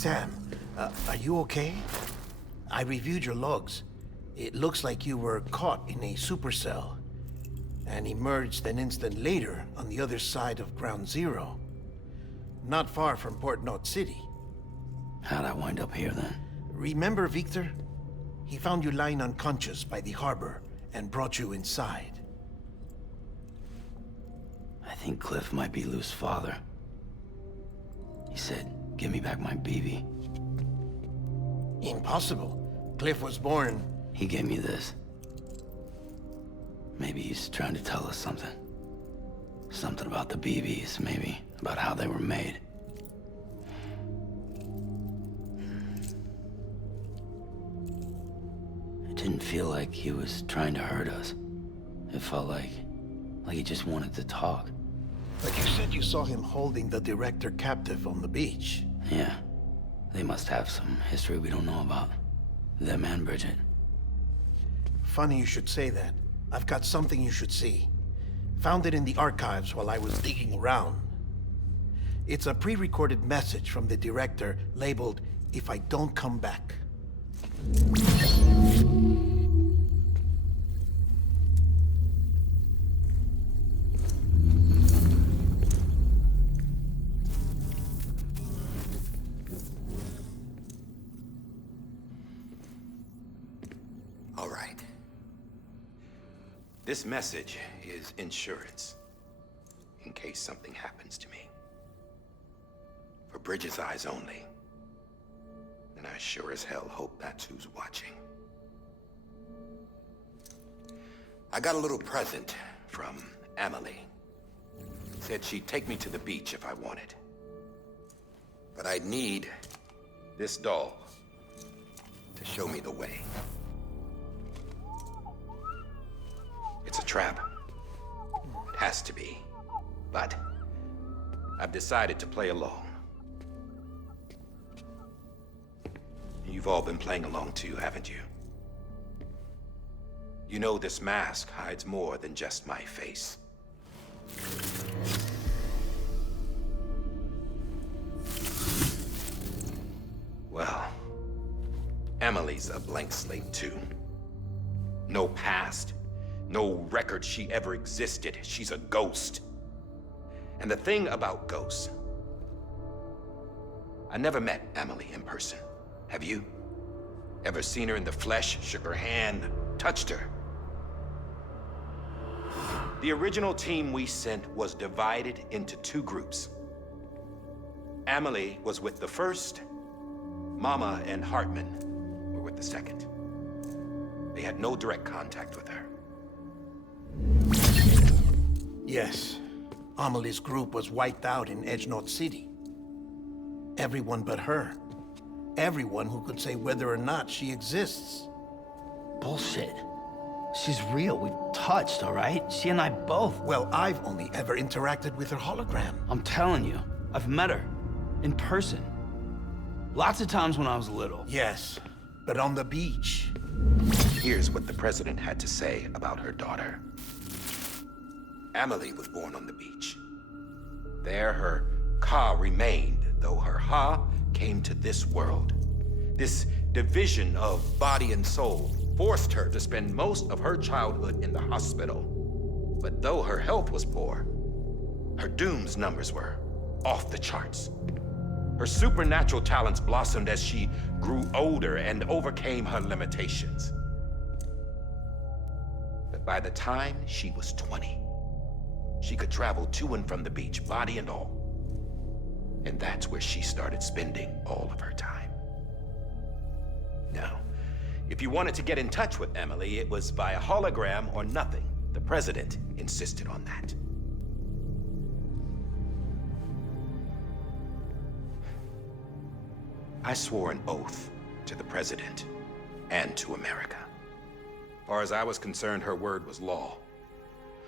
Sam, are you okay? I reviewed your logs. It looks like you were caught in a supercell and emerged an instant later on the other side of Ground Zero. Not far from Port Knot City. How'd I wind up here then? Remember Victor? He found you lying unconscious by the harbor and brought you inside. I think Cliff might be Lou's father. He said, give me back my BB. Impossible. Cliff was born... He gave me this. Maybe he's trying to tell us something. Something about the BBs, maybe. About how they were made. It didn't feel like he was trying to hurt us. It felt like he just wanted to talk. But you said you saw him holding the director captive on the beach. Yeah. They must have some history we don't know about. Them and Bridget. Funny you should say that. I've got something you should see. Found it in the archives while I was digging around. It's a pre-recorded message from the director labeled, "If I don't come back." All right. This message is insurance, in case something happens to me. For Bridget's eyes only. And I sure as hell hope that's who's watching. I got a little present from Emily. Said she'd take me to the beach if I wanted. But I'd need this doll to show me the way. It's a trap. It has to be. But I've decided to play along. You've all been playing along too, haven't you? You know this mask hides more than just my face. Well, Emily's a blank slate too. No past. No record she ever existed. She's a ghost. And the thing about ghosts, I never met Emily in person. Have you? Ever seen her in the flesh, shook her hand, touched her? The original team we sent was divided into two groups. Emily was with the first. Mama and Hartman were with the second. They had no direct contact with her. Yes. Amelie's group was wiped out in Edge Knot City. Everyone but her. Everyone who could say whether or not she exists. Bullshit. She's real. We've touched, all right? She and I both. Well, I've only ever interacted with her hologram. I'm telling you, I've met her. In person. Lots of times when I was little. Yes, but on the beach. Here's what the president had to say about her daughter. Emily was born on the beach. There her Ka remained, though her Ha came to this world. This division of body and soul forced her to spend most of her childhood in the hospital. But though her health was poor, her Doom's numbers were off the charts. Her supernatural talents blossomed as she grew older and overcame her limitations. But by the time she was 20, she could travel to and from the beach, body and all. And that's where she started spending all of her time. Now, if you wanted to get in touch with Emily, it was via hologram or nothing. The president insisted on that. I swore an oath to the president and to America. As far as I was concerned, her word was law.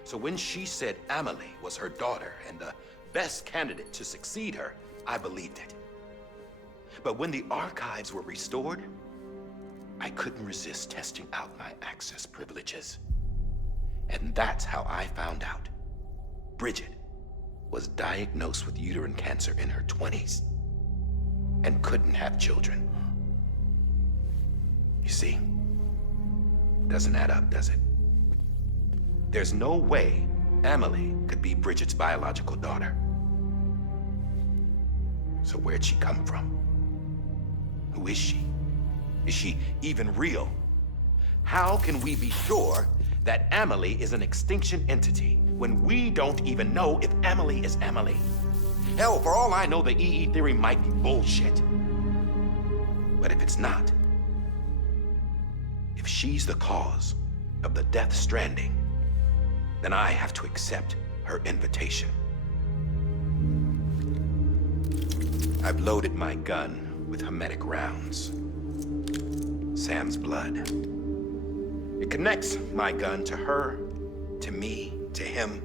So when she said Emily was her daughter and the best candidate to succeed her, I believed it. But when the archives were restored, I couldn't resist testing out my access privileges. And that's how I found out Bridget was diagnosed with uterine cancer in her 20s. and couldn't have children. You see, doesn't add up, does it? There's no way Amelie could be Bridget's biological daughter. So where'd she come from? Who is she? Is she even real? How can we be sure that Amelie is an extinction entity when we don't even know if Amelie is Amelie? Hell, for all I know, the EE theory might be bullshit. But if it's not, if she's the cause of the death stranding, then I have to accept her invitation. I've loaded my gun with hermetic rounds. Sam's blood. It connects my gun to her, to me, to him,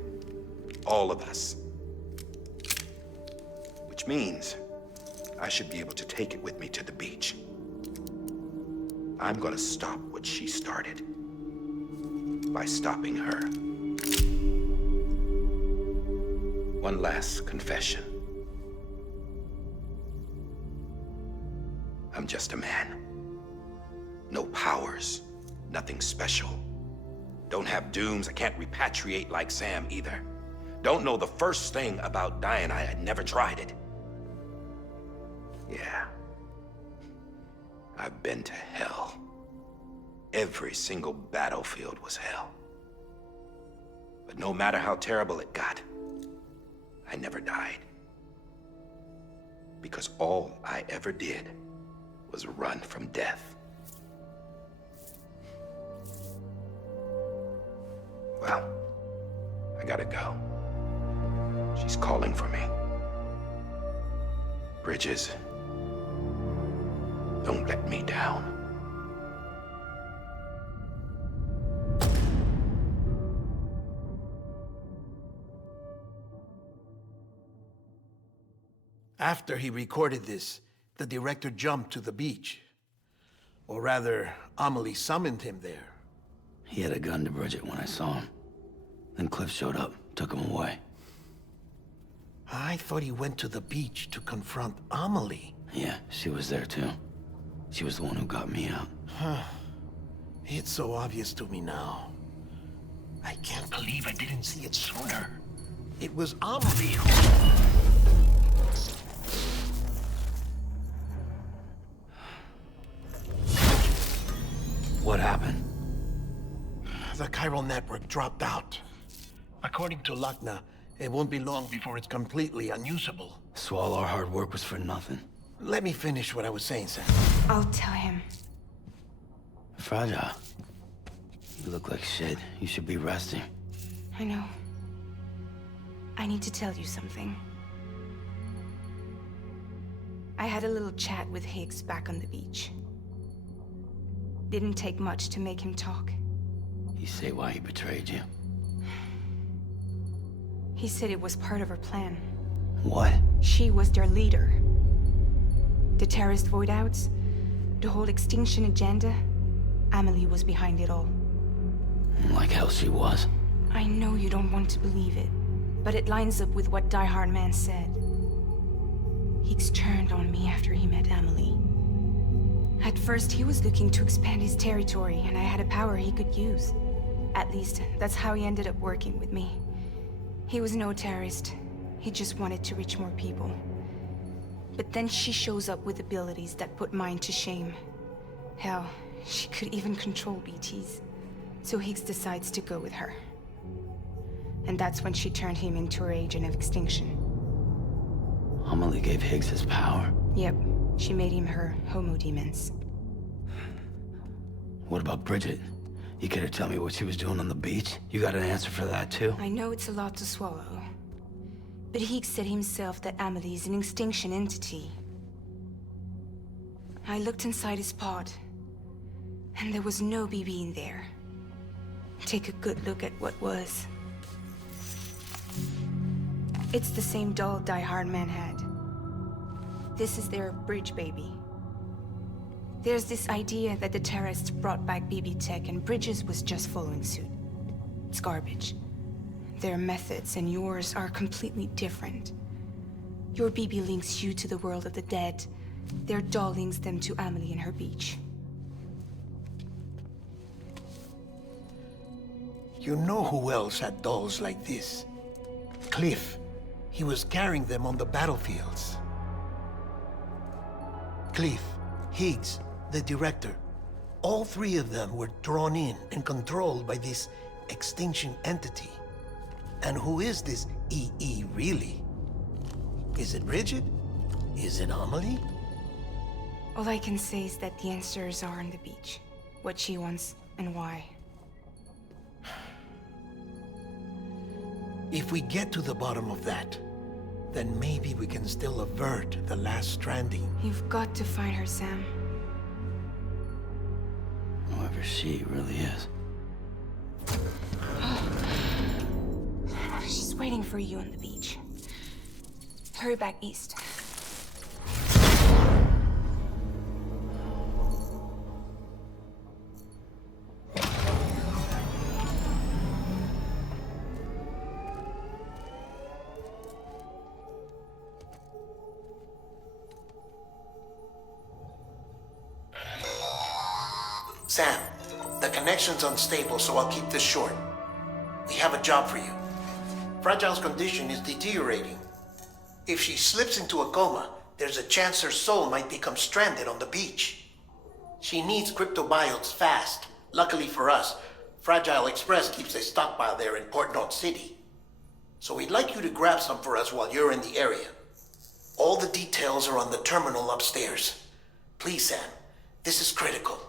all of us. Which means I should be able to take it with me to the beach. I'm gonna stop what she started by stopping her. One last confession. I'm just a man. No powers, nothing special. Don't have dooms, I can't repatriate like Sam either. Don't know the first thing about dying, I had never tried it. Yeah. I've been to hell. Every single battlefield was hell. But no matter how terrible it got, I never died. Because all I ever did was run from death. Well, I gotta go. She's calling for me. Bridges, don't let me down. After he recorded this, the director jumped to the beach. Or rather, Amelie summoned him there. He had a gun to Bridget when I saw him. Then Cliff showed up, took him away. I thought he went to the beach to confront Amelie. Yeah, she was there too. She was the one who got me out. It's so obvious to me now. I can't believe I didn't see it sooner. It was Amelie who... What happened? The chiral network dropped out. According to Luckna, it won't be long before it's completely unusable. So all our hard work was for nothing. Let me finish what I was saying, Sam. I'll tell him. Fragile. You look like shit. You should be resting. I know. I need to tell you something. I had a little chat with Higgs back on the beach. Didn't take much to make him talk. You say why he betrayed you? He said it was part of her plan. What? She was their leader. The terrorist void-outs, the whole extinction agenda, Amelie was behind it all. Like hell she was. I know you don't want to believe it, but it lines up with what Die Hard Man said. Higgs turned on me after he met Amelie. At first, he was looking to expand his territory, and I had a power he could use. At least, that's how he ended up working with me. He was no terrorist. He just wanted to reach more people. But then she shows up with abilities that put mine to shame. Hell, she could even control BTs. So Higgs decides to go with her. And that's when she turned him into her agent of extinction. Amelie gave Higgs his power? Yep, she made him her homo demons. What about Bridget? You care to tell me what she was doing on the beach? You got an answer for that too? I know it's a lot to swallow. But Higgs said himself that Amelie is an extinction entity. I looked inside his pod, and there was no BB in there. Take a good look at what was. It's the same doll Die Hard Man had. This is their bridge baby. There's this idea that the terrorists brought back BB tech and Bridges was just following suit. It's garbage. Their methods and yours are completely different. Your BB links you to the world of the dead, Their doll links them to Amelie and her beach. You know who else had dolls like this? Cliff. He was carrying them on the battlefields. Cliff, Higgs, the director. All three of them were drawn in and controlled by this extinction entity. And who is this EE really? Is it Bridget? Is it Amelie? All I can say is that the answers are on the beach. What she wants and why. If we get to the bottom of that, then maybe we can still avert the last stranding. You've got to find her, Sam. Whoever she really is. She's waiting for you on the beach. Hurry back east. Sam, the connection's unstable, so I'll keep this short. We have a job for you. Fragile's condition is deteriorating. If she slips into a coma, there's a chance her soul might become stranded on the beach. She needs cryptobiotes fast. Luckily for us, Fragile Express keeps a stockpile there in Port North City. So we'd like you to grab some for us while you're in the area. All the details are on the terminal upstairs. Please, Sam, this is critical.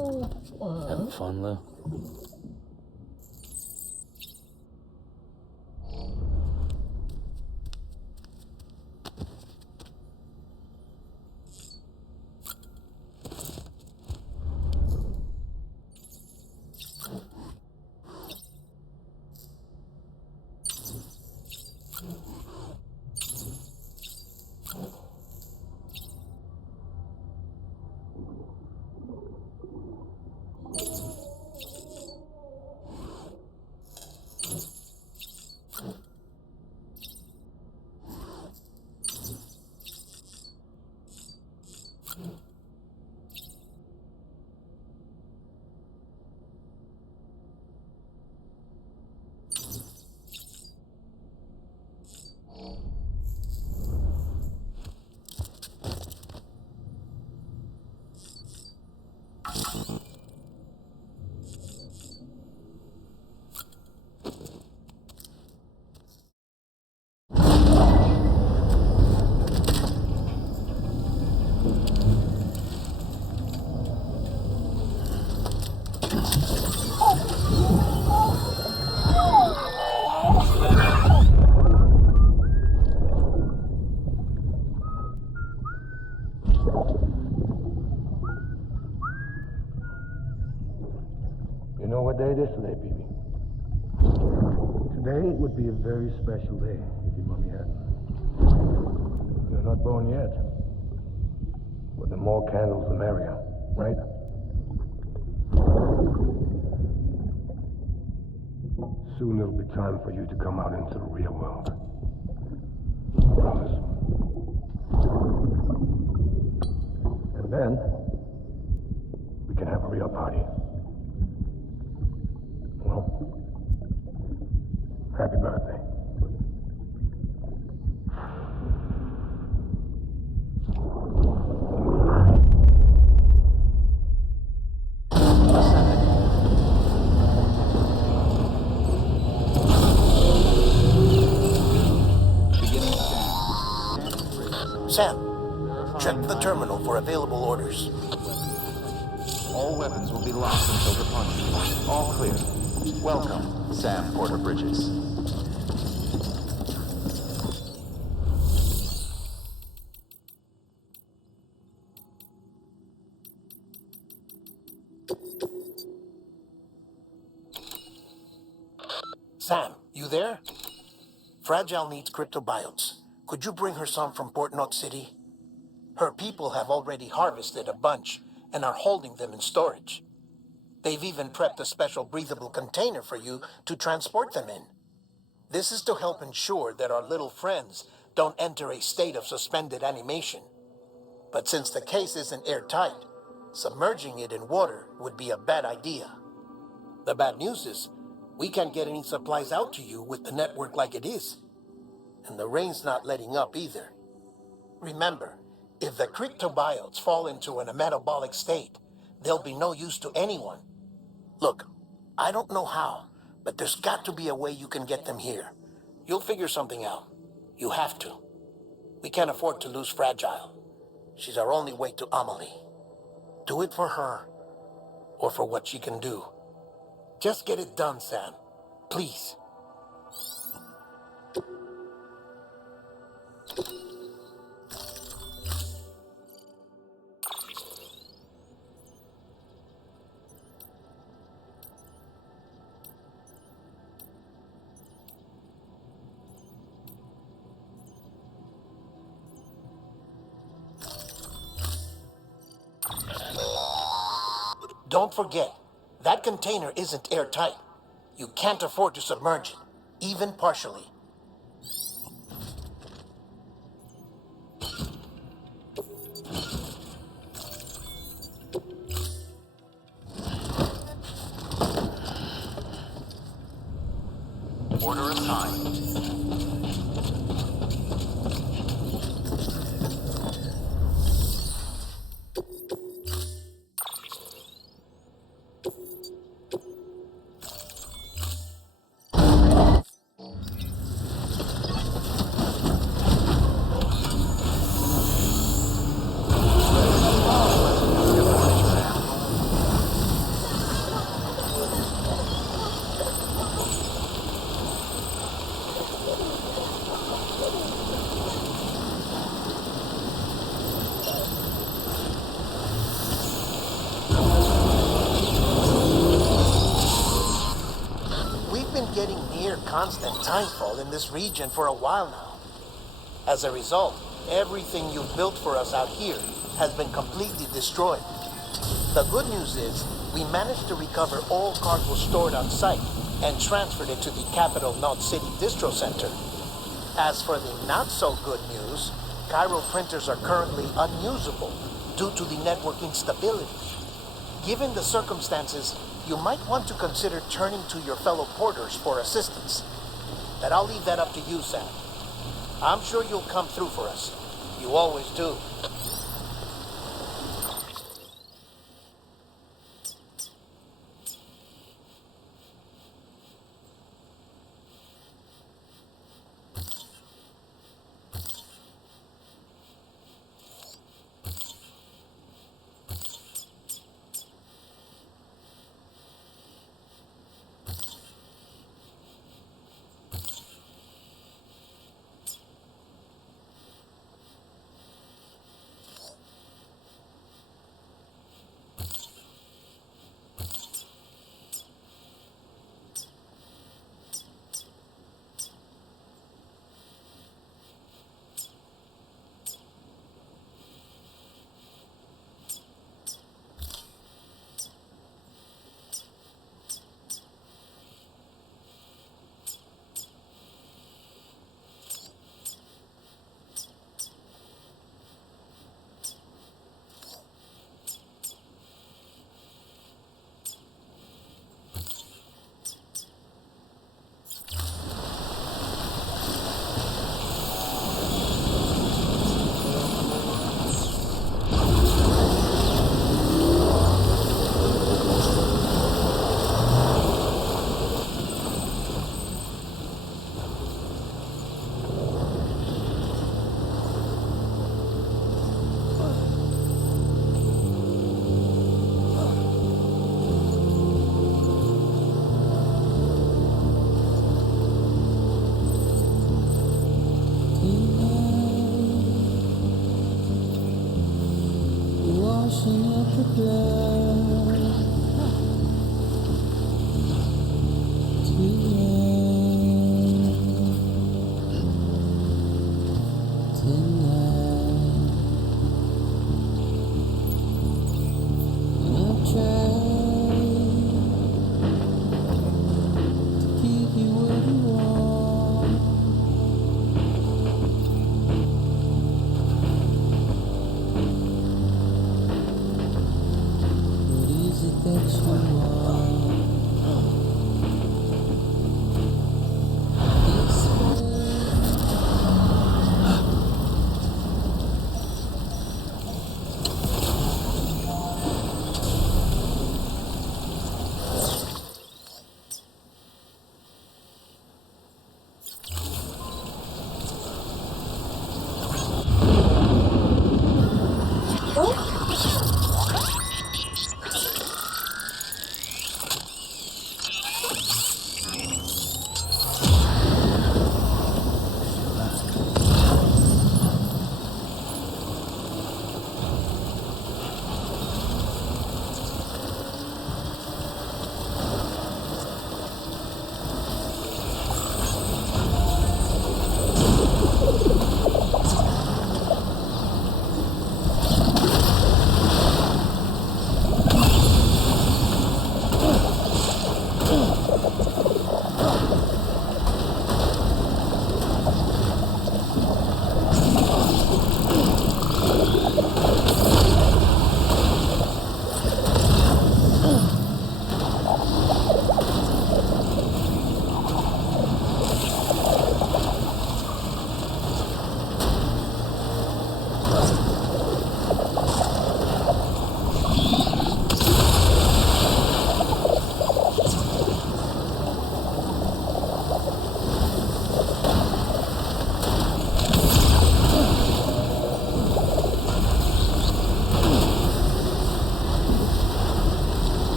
Having fun, Lou? You know what day it is today, BB? Today would be a very special day if your mommy hadn't. You're not born yet. But the more candles, the merrier, right? Soon it'll be time for you to come out into the real world. Promise. And then, we can have a real party. Well, happy birthday. Sam, check the terminal for available orders. All weapons will be locked until departure. All clear. Welcome, Sam Porter Bridges. Sam, you there? Fragile needs cryptobiotes. Could you bring her some from Port Knot City? Her people have already harvested a bunch and are holding them in storage. They've even prepped a special breathable container for you to transport them in. This is to help ensure that our little friends don't enter a state of suspended animation. But since the case isn't airtight, submerging it in water would be a bad idea. The bad news is, we can't get any supplies out to you with the network like it is. And the rain's not letting up either. Remember, if the cryptobiotes fall into a metabolic state, they'll be no use to anyone. Look, I don't know how, but there's got to be a way you can get them here. You'll figure something out. You have to. We can't afford to lose Fragile. She's our only way to Amelie. Do it for her, or for what she can do. Just get it done, Sam. Please. Don't forget, that container isn't airtight. You can't afford to submerge it, even partially. Order assigned. getting near constant timefall in this region for a while now. As a result, everything you've built for us out here has been completely destroyed. The good news is, we managed to recover all cargo stored on site and transferred it to the Capital Knot City Distro Center. As for the not-so-good news, Cairo printers are currently unusable due to the network instability. Given the circumstances, you might want to consider turning to your fellow porters for assistance. But I'll leave that up to you, Sam. I'm sure you'll come through for us. You always do.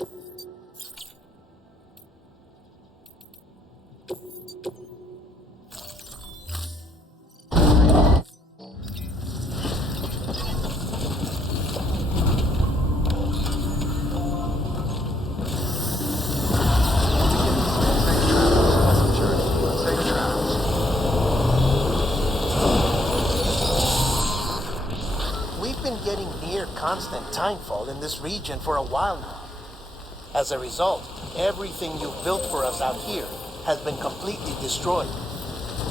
We've been getting near constant timefall in this region for a while now. As a result, everything you've built for us out here has been completely destroyed.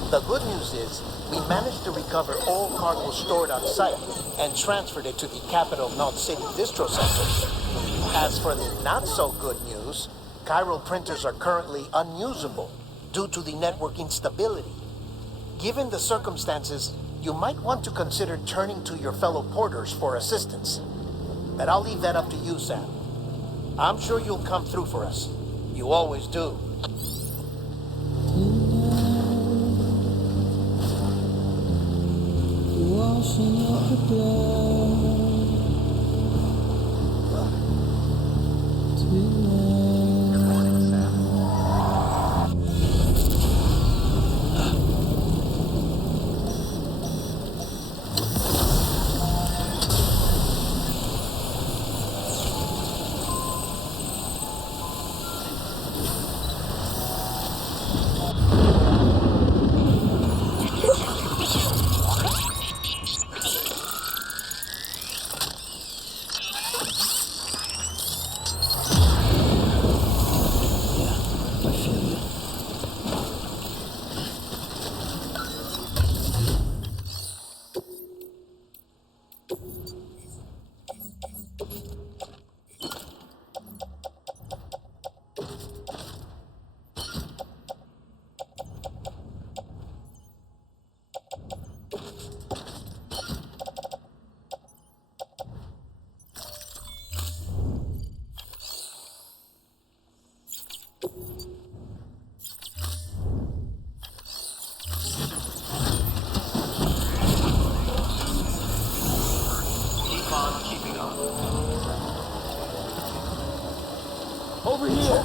The good news is, we managed to recover all cargo stored on site and transferred it to the capital Knot City Distro Center. As for the not-so-good news, chiral printers are currently unusable due to the network instability. Given the circumstances, you might want to consider turning to your fellow porters for assistance. But I'll leave that up to you, Sam. I'm sure you'll come through for us. You always do. Washing up the blood tonight. Good morning, Sam. Over here!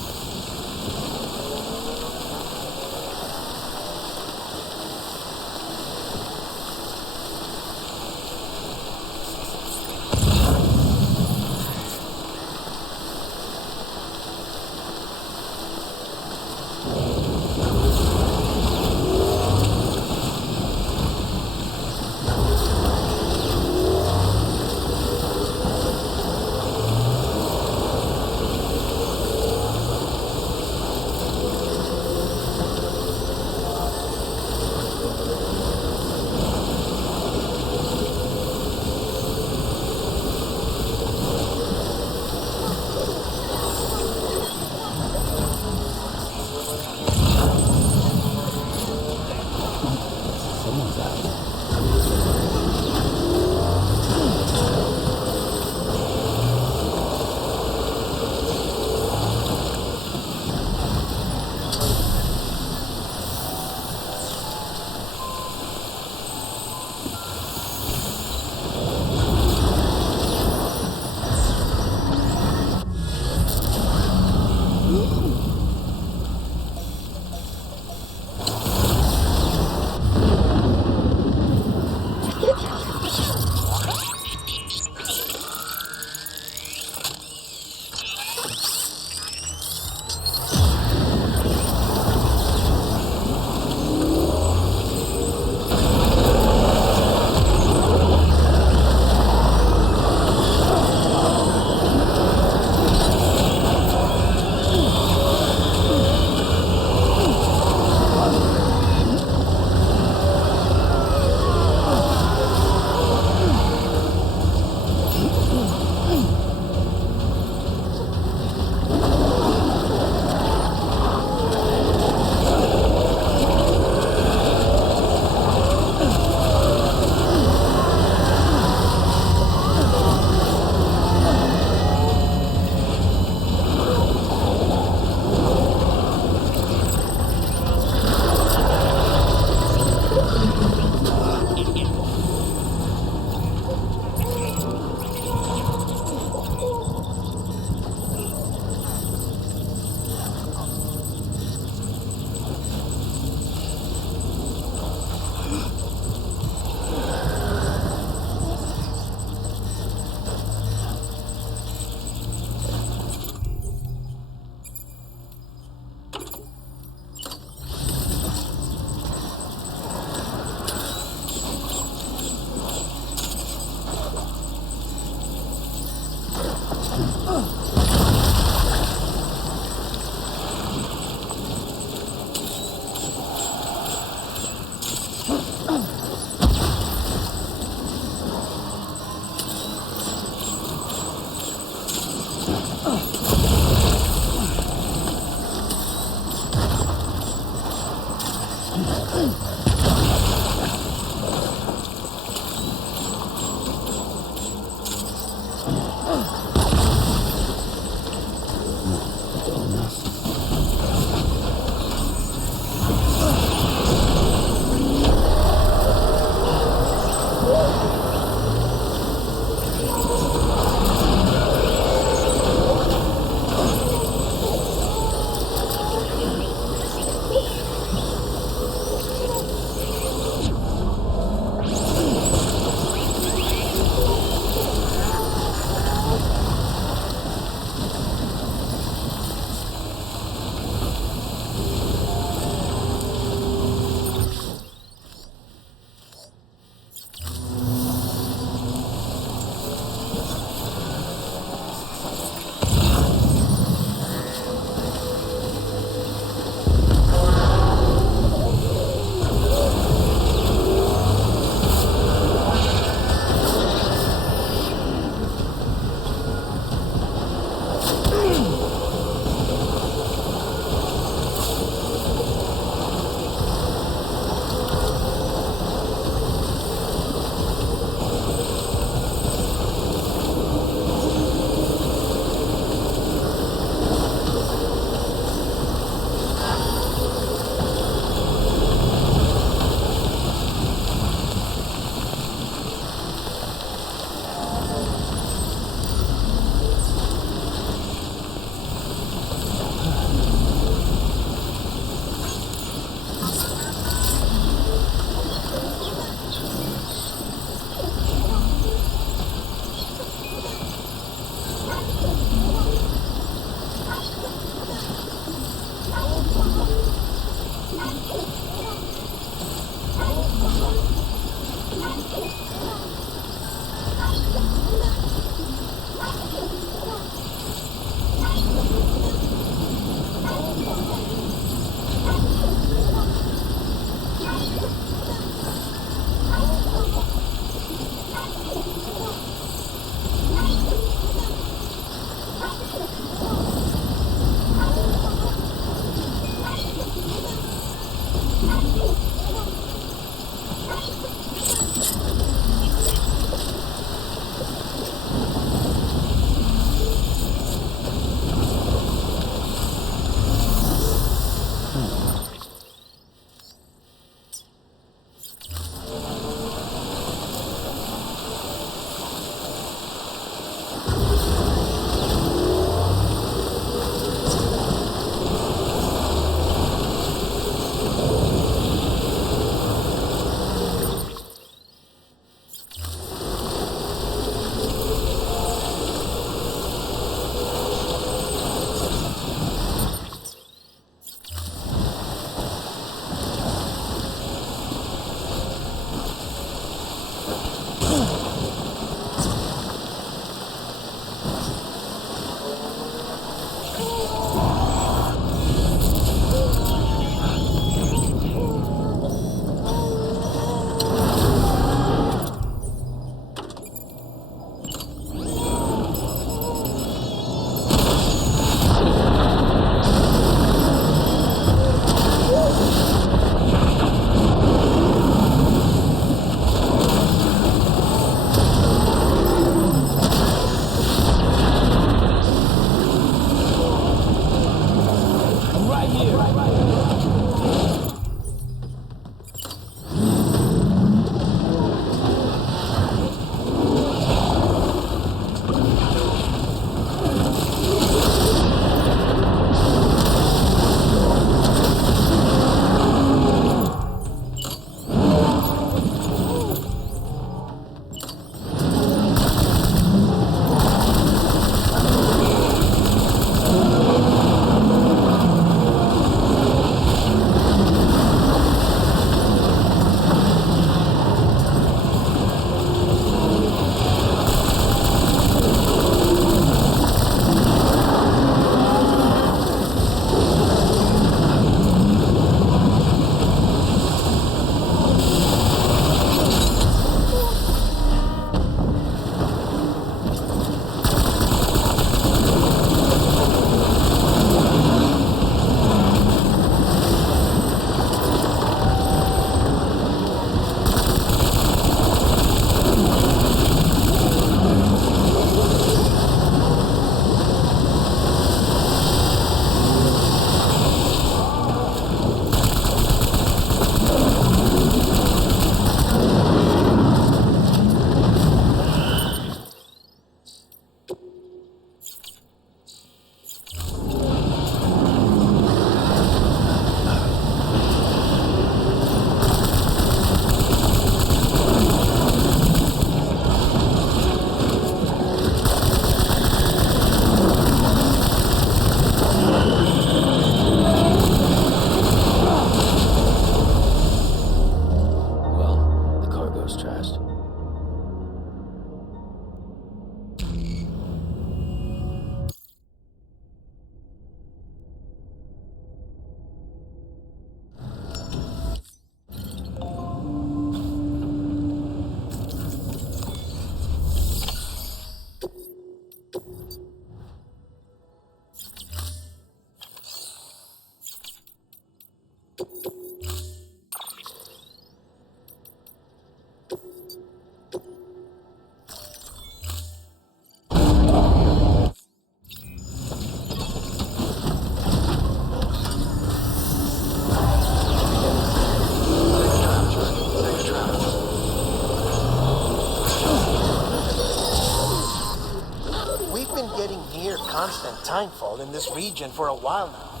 getting near constant timefall in this region for a while now.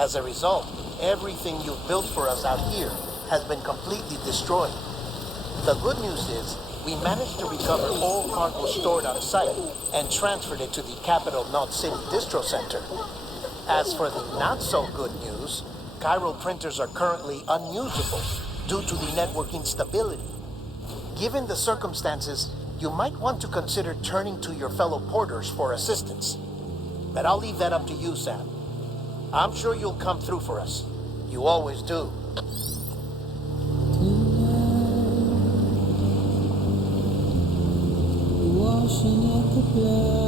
As a result, everything you've built for us out here has been completely destroyed. The good news is, we managed to recover all cargo stored on site and transferred it to the Capital Knot City Distro Center. As for the not-so-good news, chiral printers are currently unusable due to the network instability. Given the circumstances, you might want to consider turning to your fellow porters for assistance. But I'll leave that up to you, Sam. I'm sure you'll come through for us. You always do. Washing out the blood.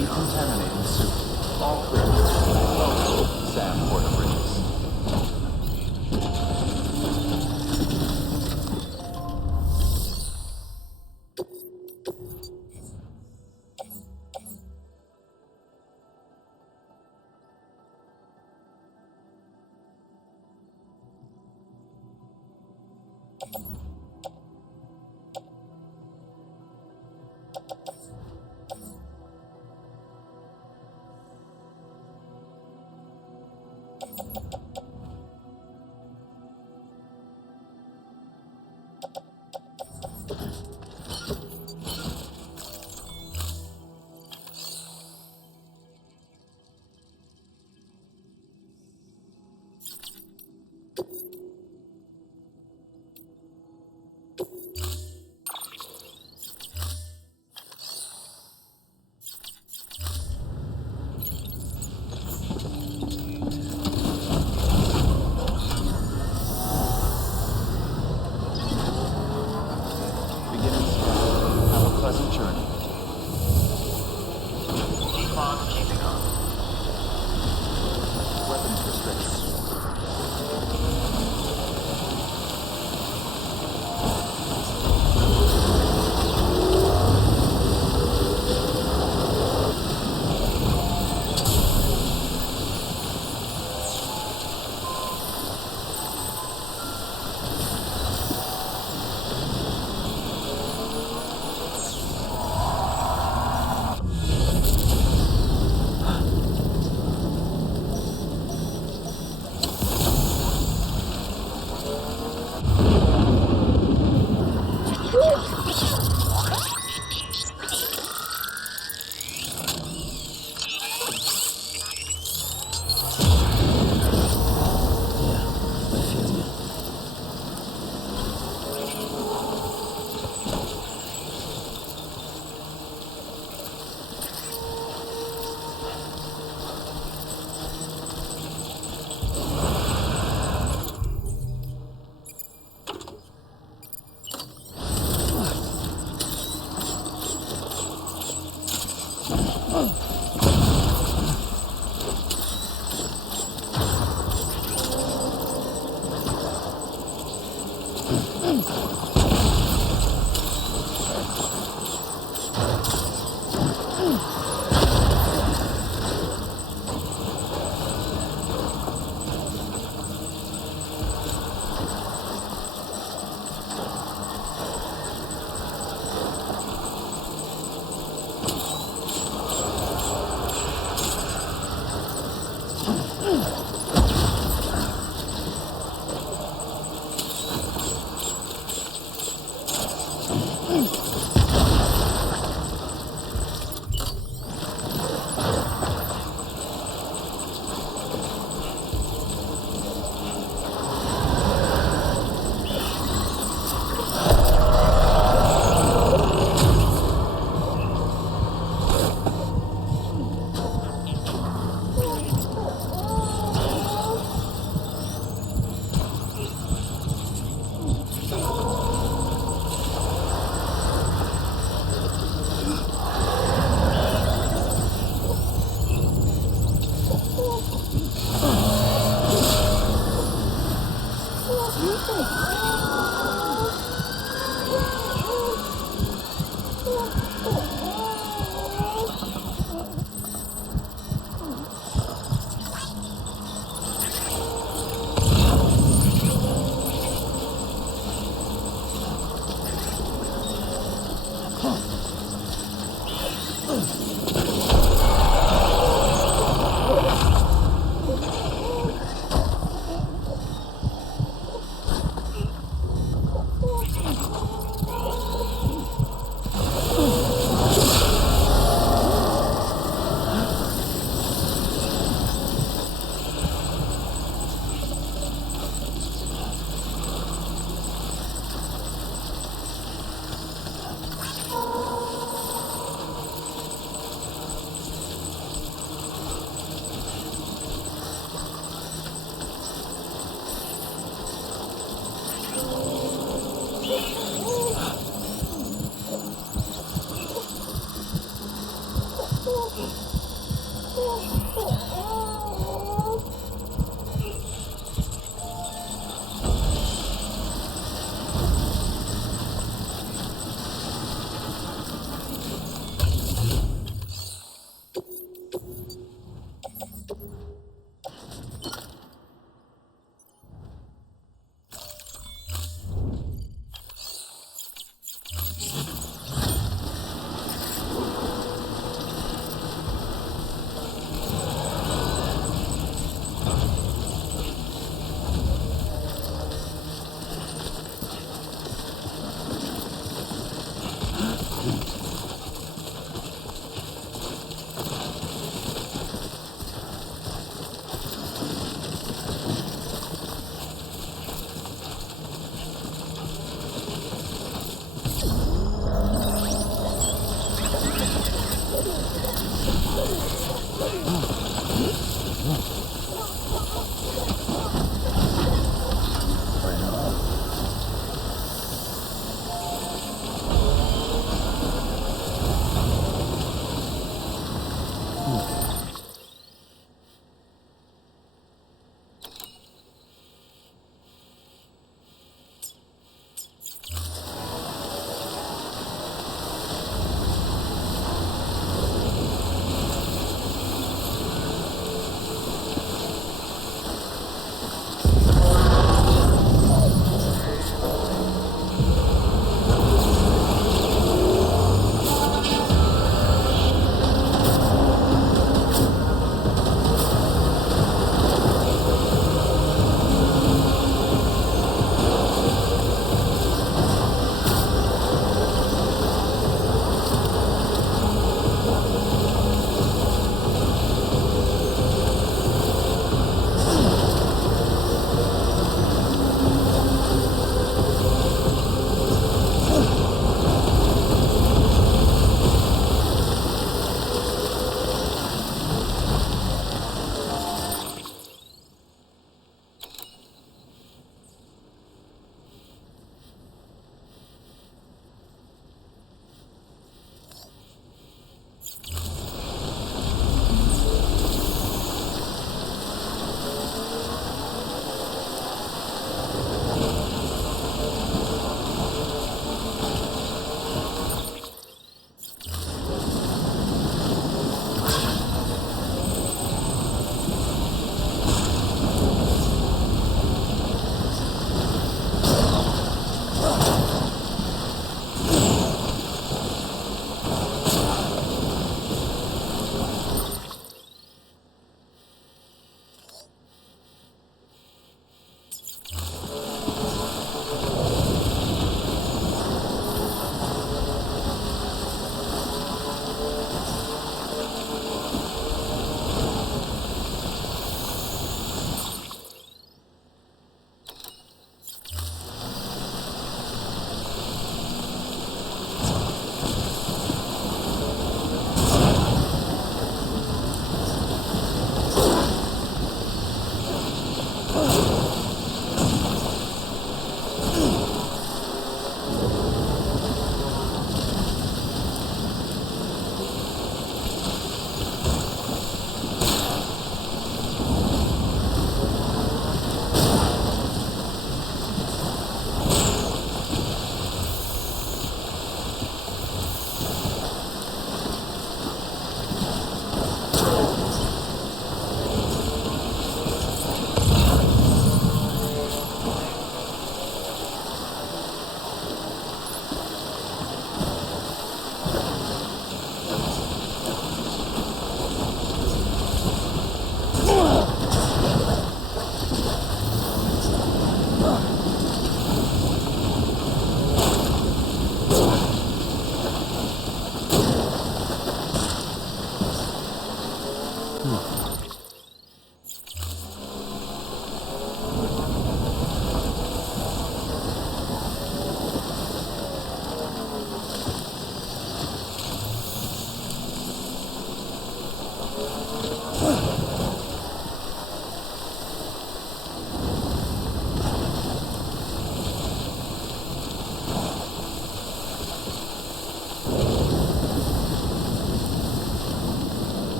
Decontaminating suit. All clear. Welcome, Sam Porter Bridges. Pleasant journey. Defog keeping on. Weapons restricted.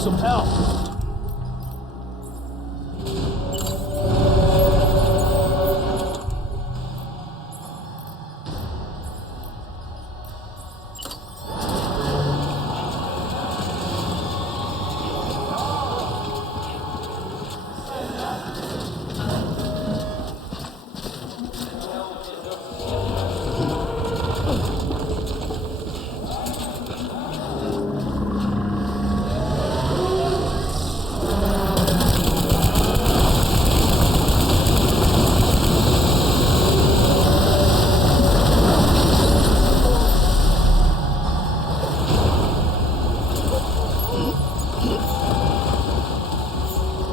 some help.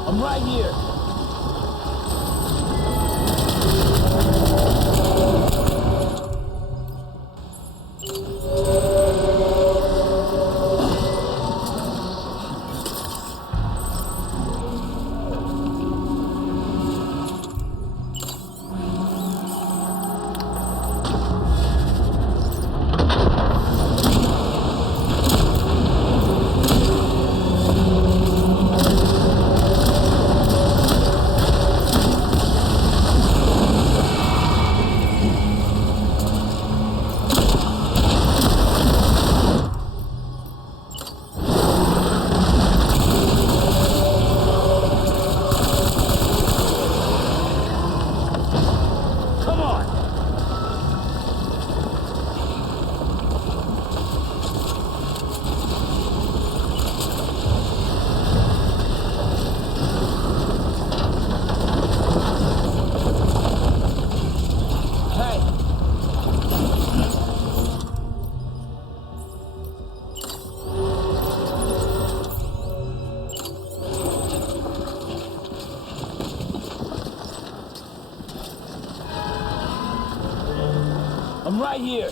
I'm right here. I'm right here.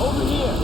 Over here.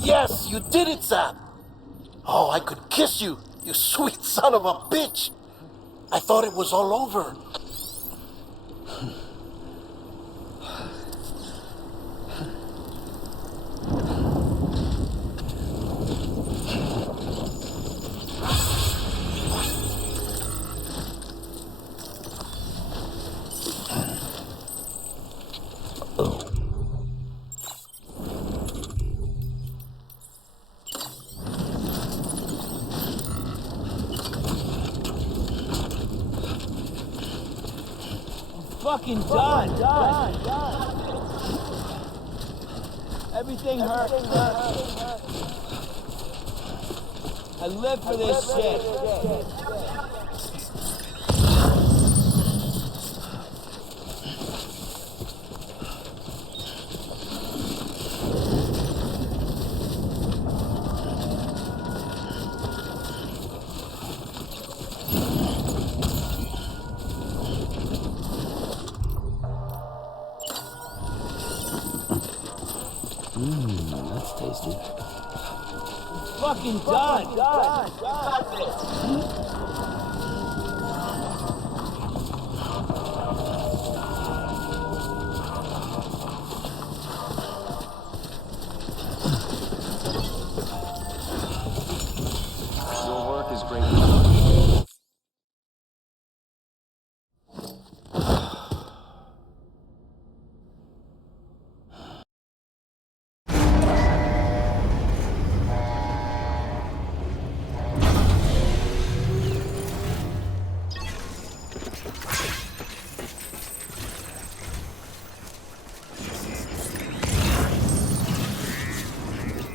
Yes, you did it, Sam! Oh, I could kiss you, you sweet son of a bitch! I thought it was all over. Fucking done. Everything hurts. I live for this shit. That's tasty. Fucking done. Your work is greatly appreciated.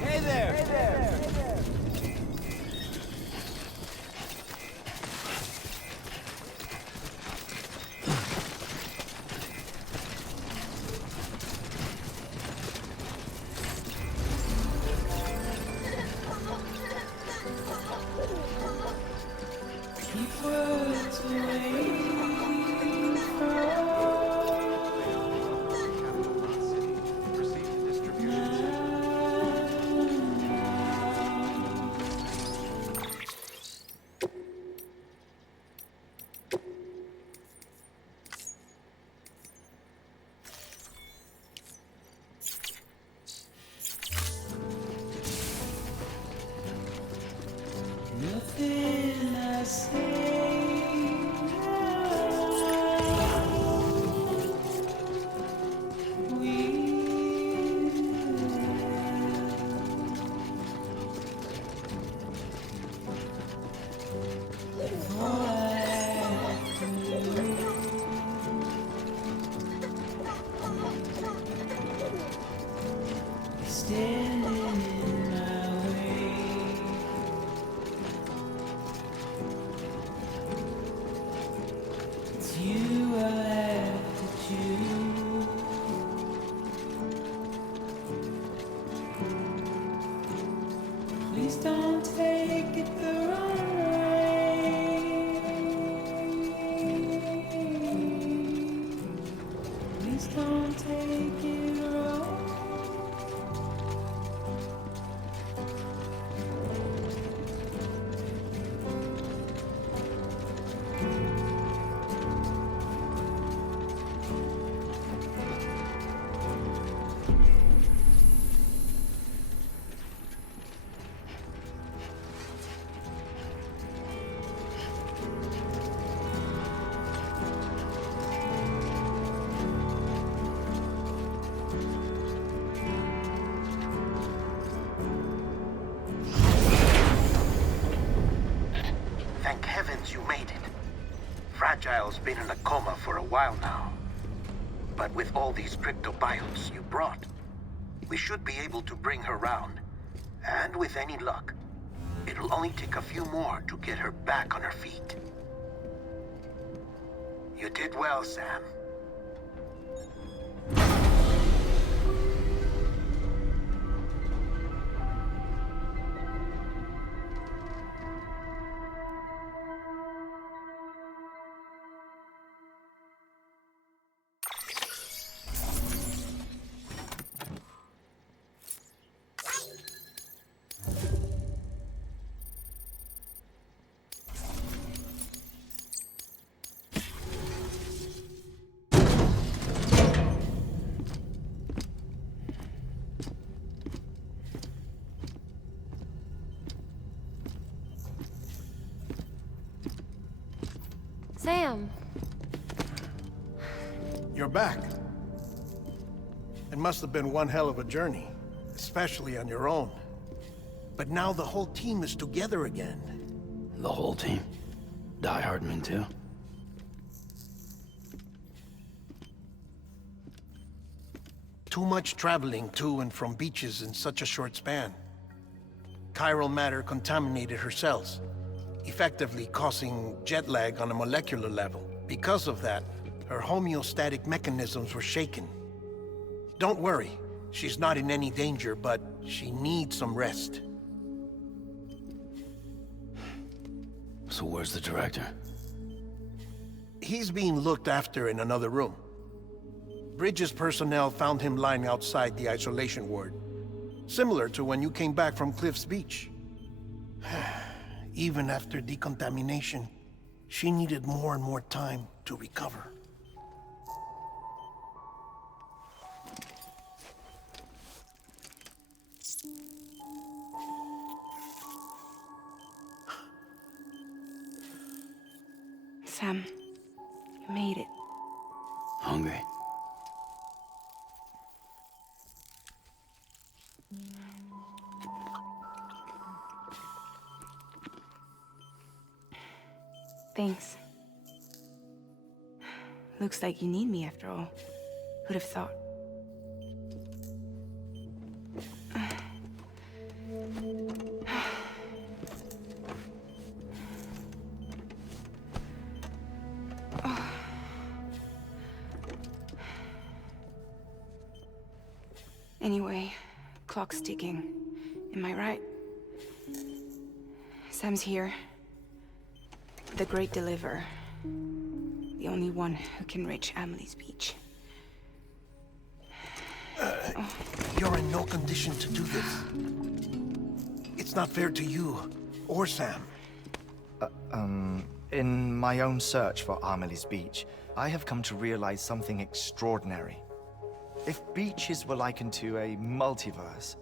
Hey there. Proceed to distribution center. Nothing I say. Standing in my way. It's you I have to choose. Please don't take it the wrong way. Please don't take it wrong. Thank heavens you made it. Fragile's been in a coma for a while now. But with all these cryptobiotes you brought, we should be able to bring her round. And with any luck, it'll only take a few more to get her back on her feet. You did well, Sam. Sam. You're back. It must have been one hell of a journey, especially on your own. But now the whole team is together again. The whole team? Die Hardman too? Too much traveling to and from beaches in such a short span. Chiral matter contaminated her cells, effectively causing jet lag on a molecular level. Because of that, her homeostatic mechanisms were shaken. Don't worry, she's not in any danger, but she needs some rest. So where's the director? He's being looked after in another room. Bridges personnel found him lying outside the isolation ward. Similar to when you came back from Cliff's Beach. Even after decontamination, she needed more and more time to recover. Sam, you made it. Hungry? Thanks. Looks like you need me after all. Who'd have thought? Anyway, clock's ticking. Am I right? Sam's here. The Great Deliverer. The only one who can reach Amelie's Beach. You're in no condition to do this. It's not fair to you or Sam. In my own search for Amelie's Beach, I have come to realize something extraordinary. If beaches were likened to a multiverse,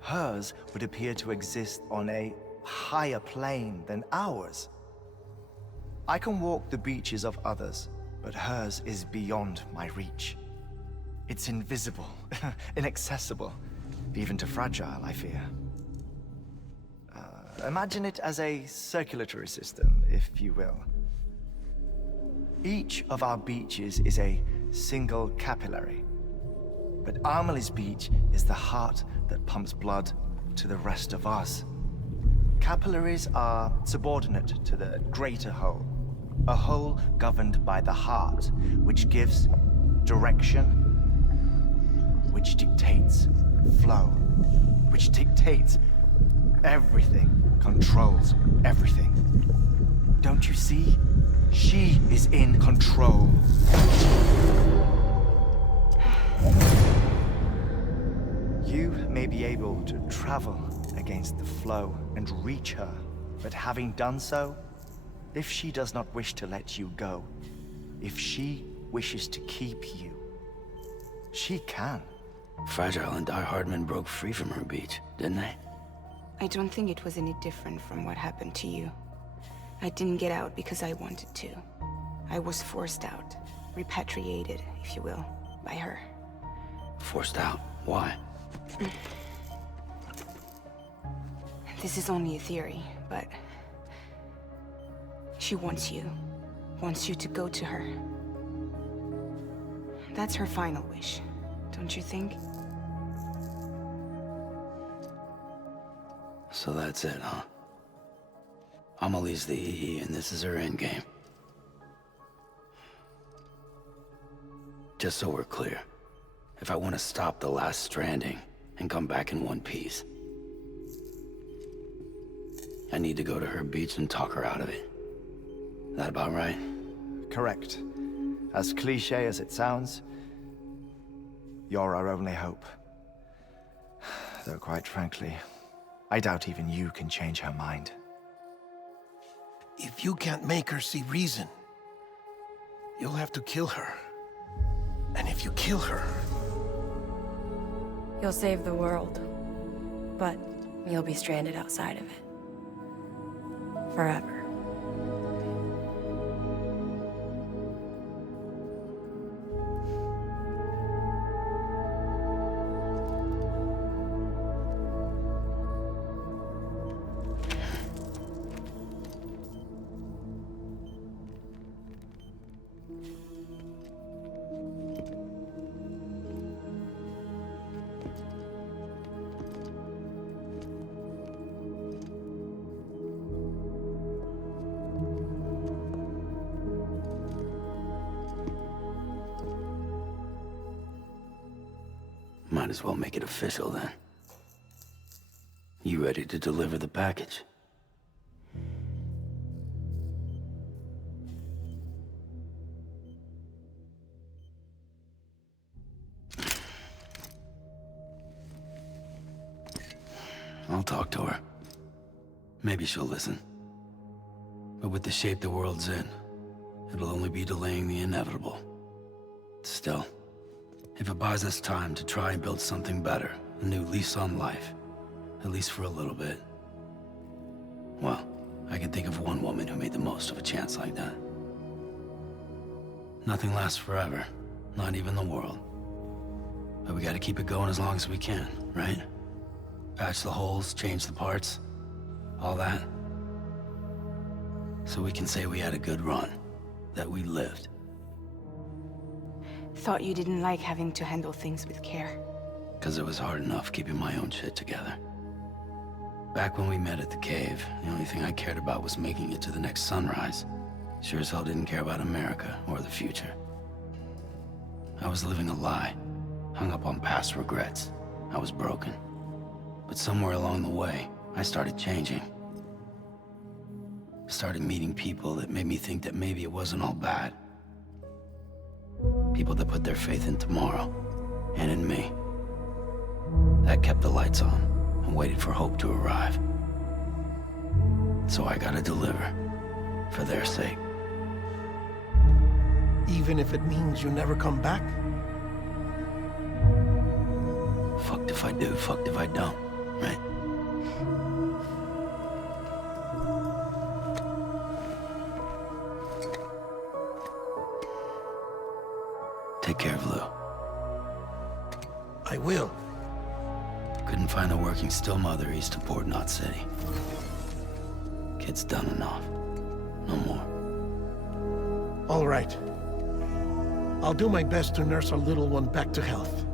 hers would appear to exist on a higher plane than ours. I can walk the beaches of others, but hers is beyond my reach. It's invisible, inaccessible, even to fragile, I fear. Imagine it as a circulatory system, if you will. Each of our beaches is a single capillary. But Amelie's Beach is the heart that pumps blood to the rest of us. Capillaries are subordinate to the greater whole. A whole governed by the heart, which gives direction, which dictates flow, which dictates everything, controls everything. Don't you see? She is in control. You may be able to travel against the flow and reach her, but having done so, if she does not wish to let you go, if she wishes to keep you, she can. Fragile and Die Hardman broke free from her beach, didn't they? I don't think it was any different from what happened to you. I didn't get out because I wanted to. I was forced out. Repatriated, if you will, by her. Forced out? Why? This is only a theory, but... she wants you. Wants you to go to her. That's her final wish, don't you think? So that's it, huh? Amelie's the EE, and this is her endgame. Just so we're clear, if I want to stop the last Stranding and come back in one piece, I need to go to her beach and talk her out of it. That about right? Correct. As cliché as it sounds, you're our only hope. Though quite frankly, I doubt even you can change her mind. If you can't make her see reason, you'll have to kill her. And if you kill her... You'll save the world, but you'll be stranded outside of it. Forever. Might as well make it official then. You ready to deliver the package? I'll talk to her. Maybe she'll listen. But with the shape the world's in, it'll only be delaying the inevitable. Still, if it buys us time to try and build something better, a new lease on life, at least for a little bit, well, I can think of one woman who made the most of a chance like that. Nothing lasts forever, not even the world. But we gotta keep it going as long as we can, right? Patch the holes, change the parts, all that. So we can say we had a good run, that we lived. Thought you didn't like having to handle things with care. 'Cause it was hard enough keeping my own shit together. Back when we met at the cave, the only thing I cared about was making it to the next sunrise. Sure as hell didn't care about America or the future. I was living a lie, hung up on past regrets. I was broken. But somewhere along the way, I started changing. Started meeting people that made me think that maybe it wasn't all bad. People that put their faith in tomorrow, and in me. That kept the lights on, and waited for hope to arrive. So I gotta deliver, for their sake. Even if it means you never come back? Fucked if I do, fucked if I don't, right? Take care of Lou. I will. Couldn't find a working still mother east of Port Knot City. Kid's done enough. No more. All right. I'll do my best to nurse our little one back to health.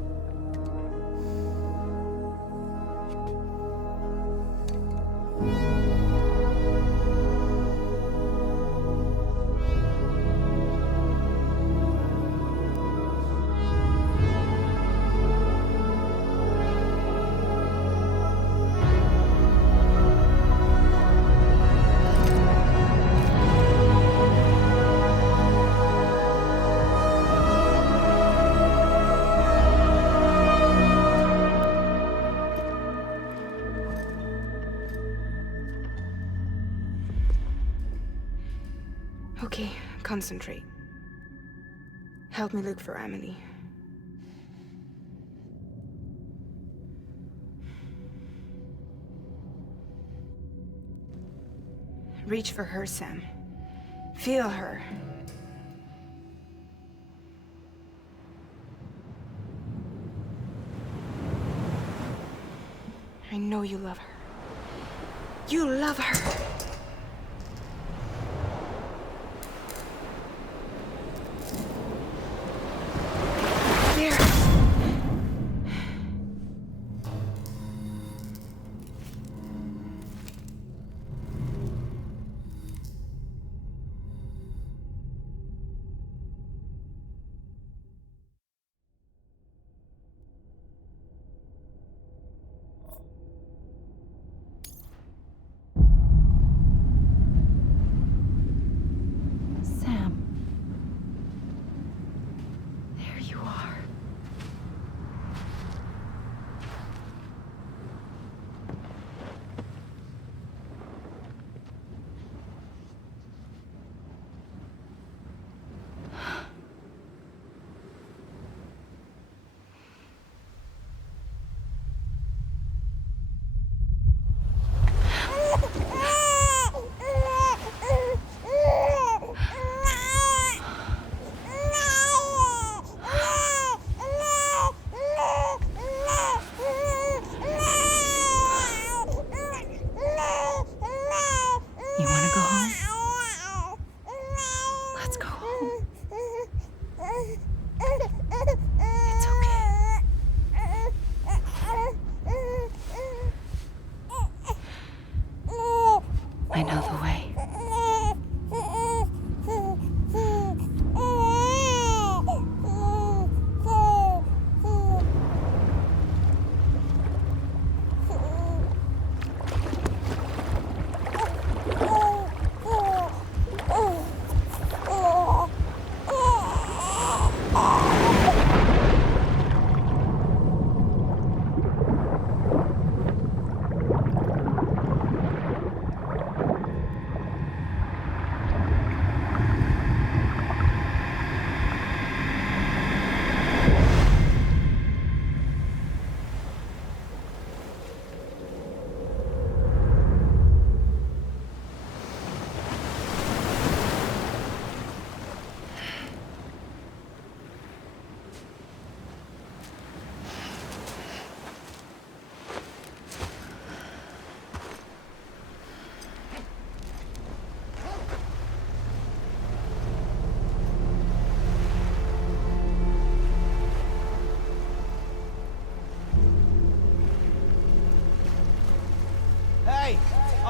Okay, concentrate. Help me look for Emily. Reach for her, Sam. Feel her. I know you love her. You love her! There!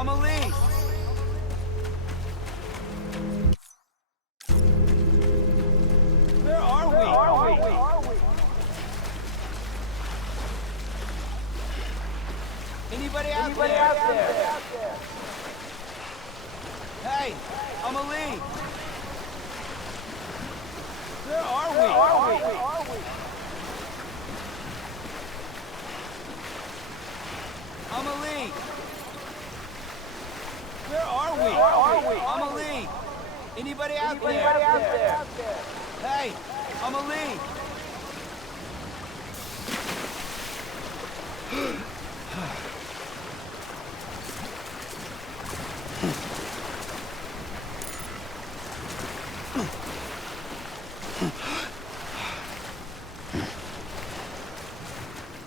Amelie! Where are we? Anybody out there? Hey, Amelie! Where are we? Amelie! Where are we? Amelie! Anybody out there? Hey, Amelie!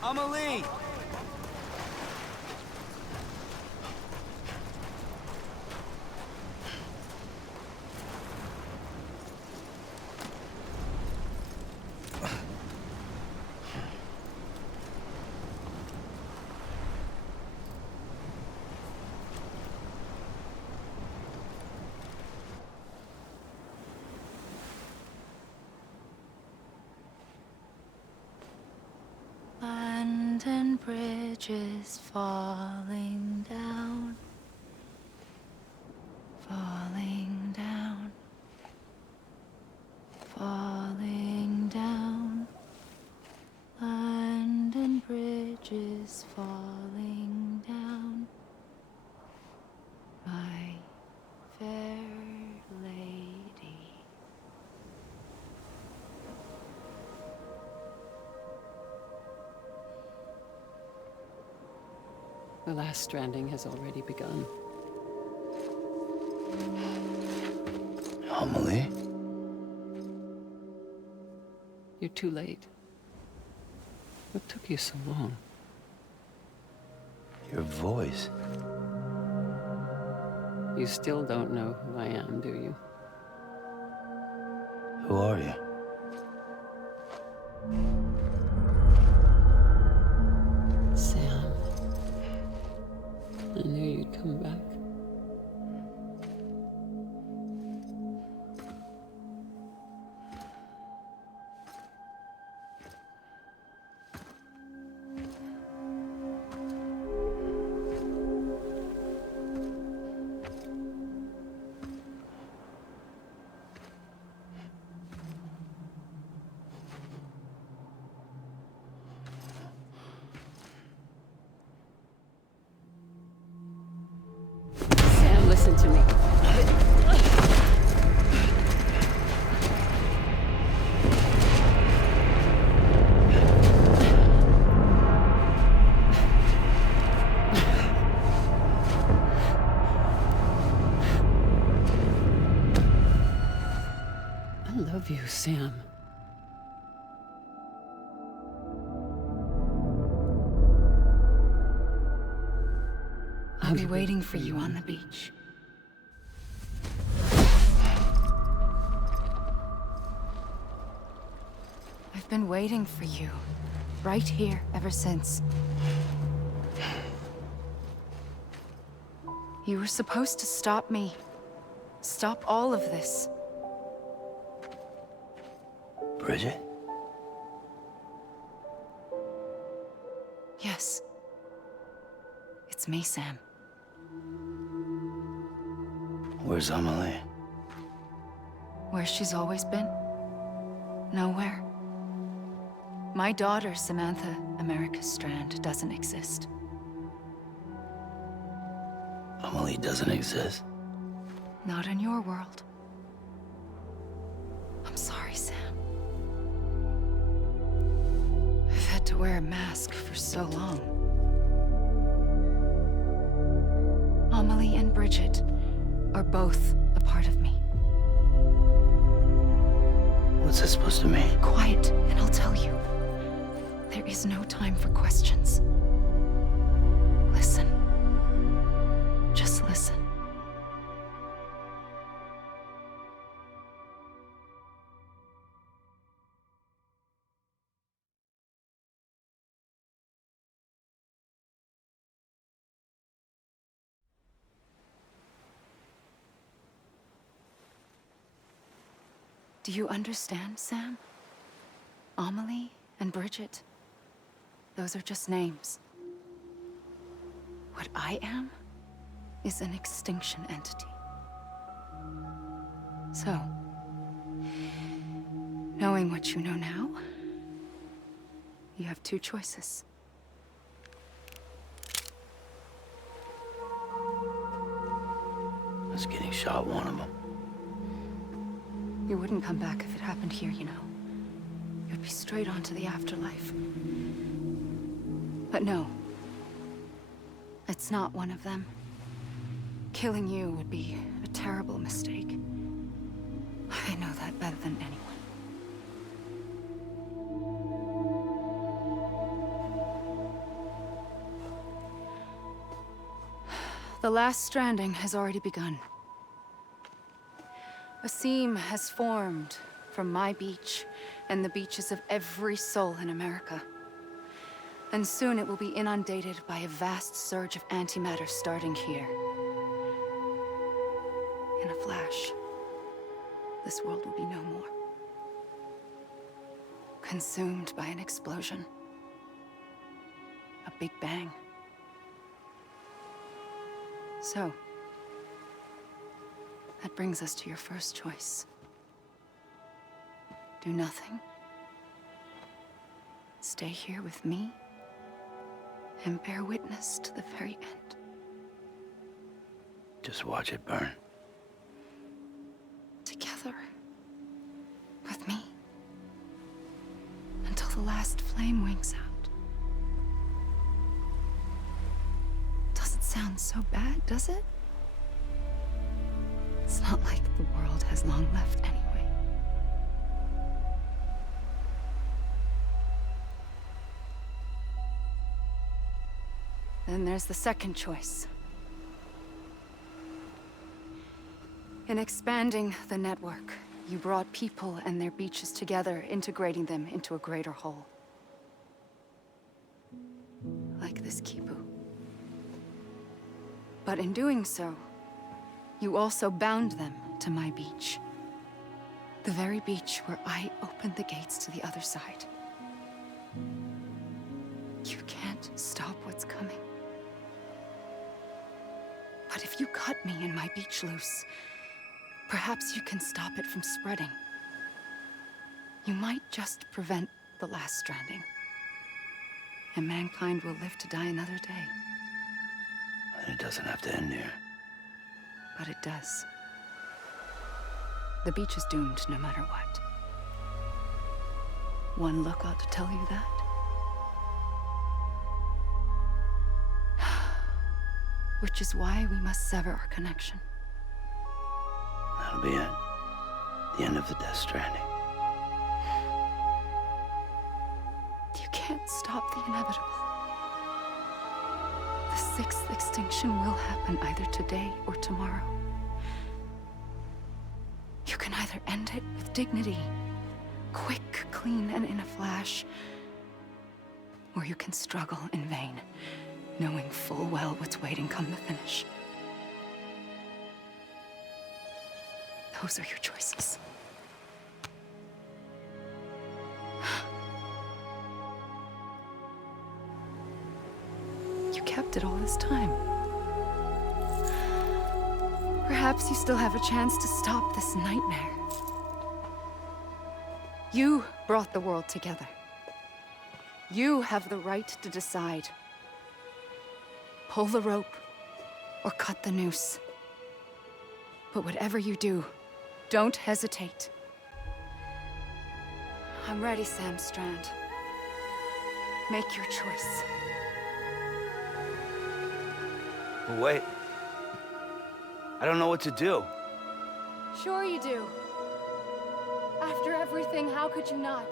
Amelie! Land and bridges falling down, falling down, falling down. Land and bridges falling down, my fair lady. The last stranding has already begun. Amelie? You're too late. What took you so long? Your voice. You still don't know who I am, do you? Who are you? Sam. I knew you'd come back. Sam, listen to me. I love you, Sam. I'll be waiting for you on the beach. I've been waiting for you, right here, ever since. You were supposed to stop me. Stop all of this. Bridget? Yes. It's me, Sam. Where's Amelie? Where she's always been. Nowhere. My daughter, Samantha America Strand, doesn't exist. Amelie doesn't exist. Not in your world. I'm sorry, Sam. I've had to wear a mask for so long. Amelie and Bridget are both a part of me. What's that supposed to mean? Quiet, and I'll tell you. There is no time for questions. Listen. Just listen. Do you understand, Sam? Amelie and Bridget, those are just names. What I am is an extinction entity. So, knowing what you know now, you have two choices. Us getting shot one of them. You wouldn't come back if it happened here, you know. You'd be straight on to the afterlife. But no. It's not one of them. Killing you would be a terrible mistake. I know that better than anyone. The last stranding has already begun. A seam has formed from my beach and the beaches of every soul in America. And soon it will be inundated by a vast surge of antimatter starting here. In a flash, this world will be no more. Consumed by an explosion. A big bang. So, that brings us to your first choice. Do nothing. Stay here with me, and bear witness to the very end. Just watch it burn. Together. With me. Until the last flame winks out. Doesn't sound so bad, does it? It's not like the world has long left anyway. Then there's the second choice. In expanding the network, you brought people and their beaches together, integrating them into a greater whole. Like this Kipu. But in doing so, you also bound them to my beach. The very beach where I opened the gates to the other side. You can't stop what's coming. But if you cut me and my beach loose, perhaps you can stop it from spreading. You might just prevent the last stranding. And mankind will live to die another day. And it doesn't have to end here. But it does. The beach is doomed no matter what. One look ought to tell you that. Which is why we must sever our connection. That'll be it. The end of the Death Stranding. You can't stop the inevitable. The sixth extinction will happen either today or tomorrow. You can either end it with dignity, quick, clean, and in a flash, or you can struggle in vain, knowing full well what's waiting come the finish. Those are your choices. You kept it all this time. Perhaps you still have a chance to stop this nightmare. You brought the world together. You have the right to decide. Pull the rope or cut the noose. But whatever you do, don't hesitate. I'm ready, Sam Strand. Make your choice. But wait. I don't know what to do. Sure you do. After everything, how could you not?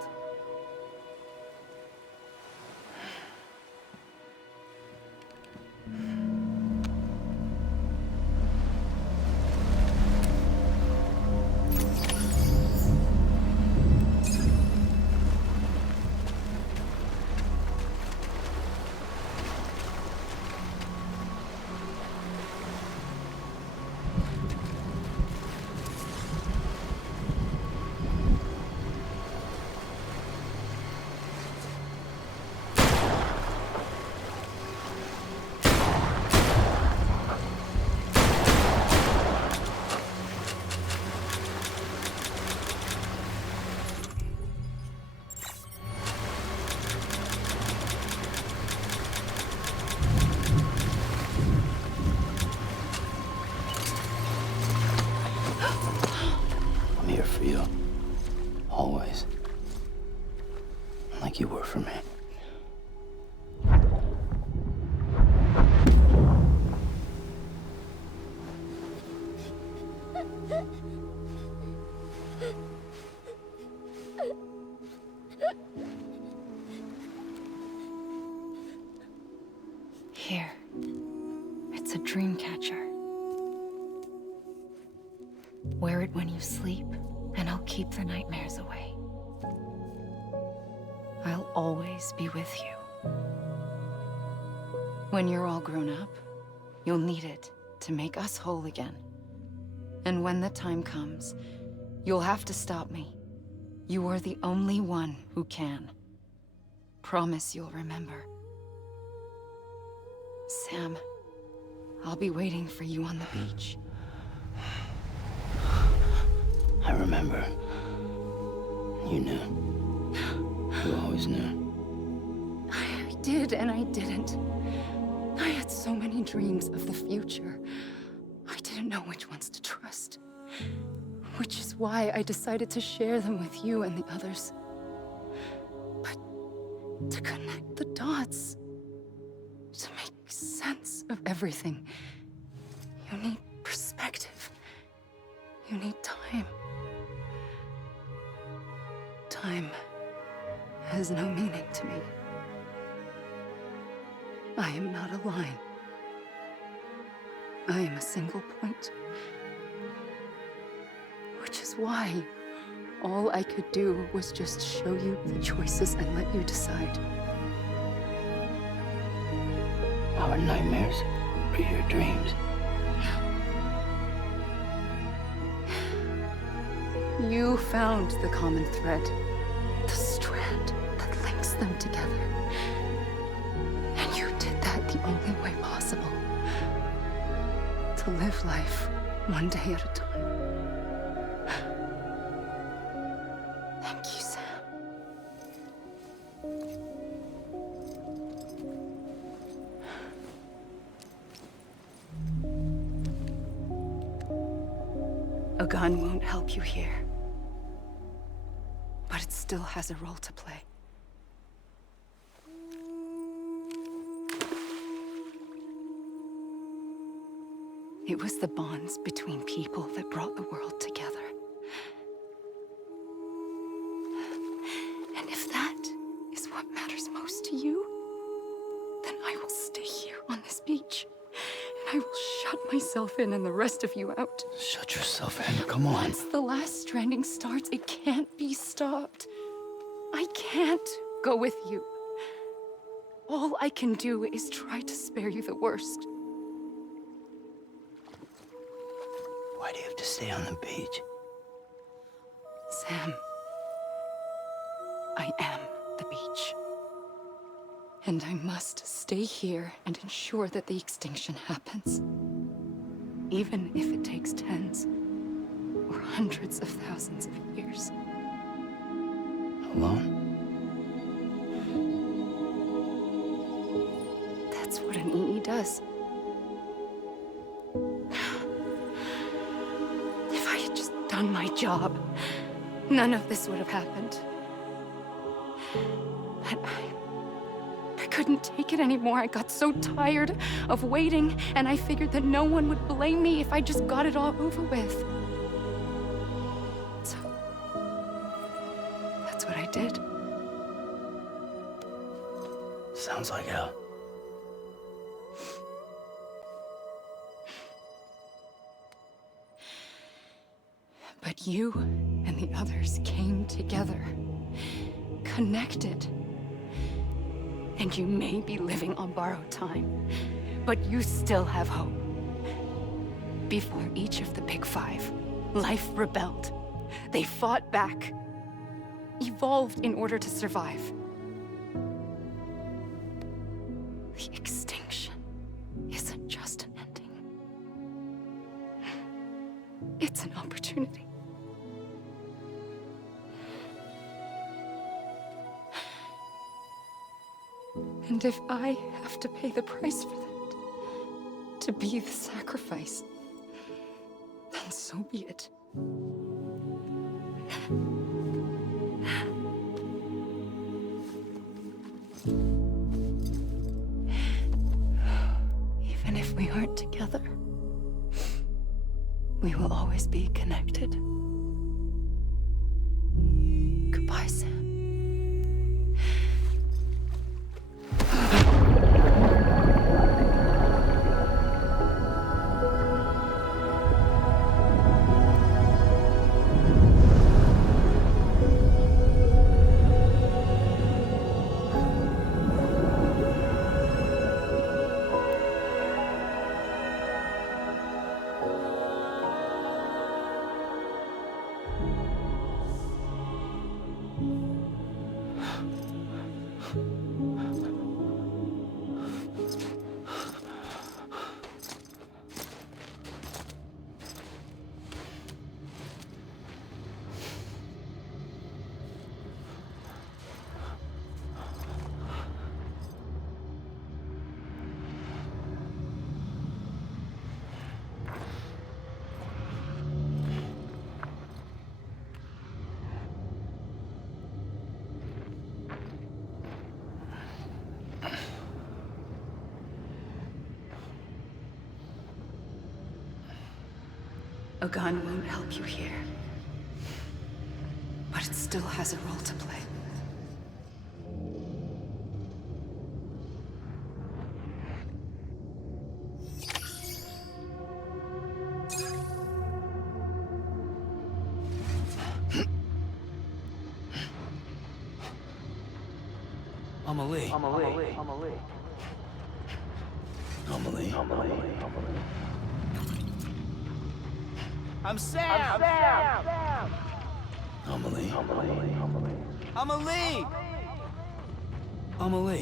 Here. It's a dream catcher. Wear it when you sleep, and I'll keep the nightmares away. I'll always be with you. When you're all grown up, you'll need it to make us whole again. And when the time comes, you'll have to stop me. You are the only one who can. Promise you'll remember. Sam, I'll be waiting for you on the beach. I remember. You knew. You always knew. I did and I didn't. I had so many dreams of the future. I didn't know which ones to trust. Which is why I decided to share them with you and the others. But to connect the dots, to make sense of everything, you need perspective. You need time. Time has no meaning to me. I am not a line. I am a single point. Which is why all I could do was just show you the choices and let you decide. Our nightmares are your dreams. You found the common thread, the strand that links them together. And you did that the only way possible. To live life one day at a time. Thank you, Sam. A gun won't help you here. But it still has a role to play. It was the bonds between people that brought the world together. And if that is what matters most to you, then I will stay here on this beach. And I will shut myself in and the rest of you out. Shut yourself in, come on. Once the last stranding starts, it can't be stopped. I can't go with you. All I can do is try to spare you the worst. Why do you have to stay on the beach? Sam, I am the beach. And I must stay here and ensure that the extinction happens. Even if it takes tens or hundreds of thousands of years. Alone? That's what an EE does. If I had just done my job, none of this would have happened. But I couldn't take it anymore. I got so tired of waiting, and I figured that no one would blame me if I just got it all over with. So, that's what I did. Sounds like hell. But you and the others came together, connected. And you may be living on borrowed time, but you still have hope. Before each of the Big Five, life rebelled. They fought back, evolved in order to survive. The extinction isn't just an ending. It's an opportunity. And if I have to pay the price for that, to be the sacrifice, then so be it. Even if we aren't together, we will always be connected. Goodbye, Sam. A gun won't help you here. But it still has a role to play. Amelie. I'm Sam! Amelie. Amelie! Amelie.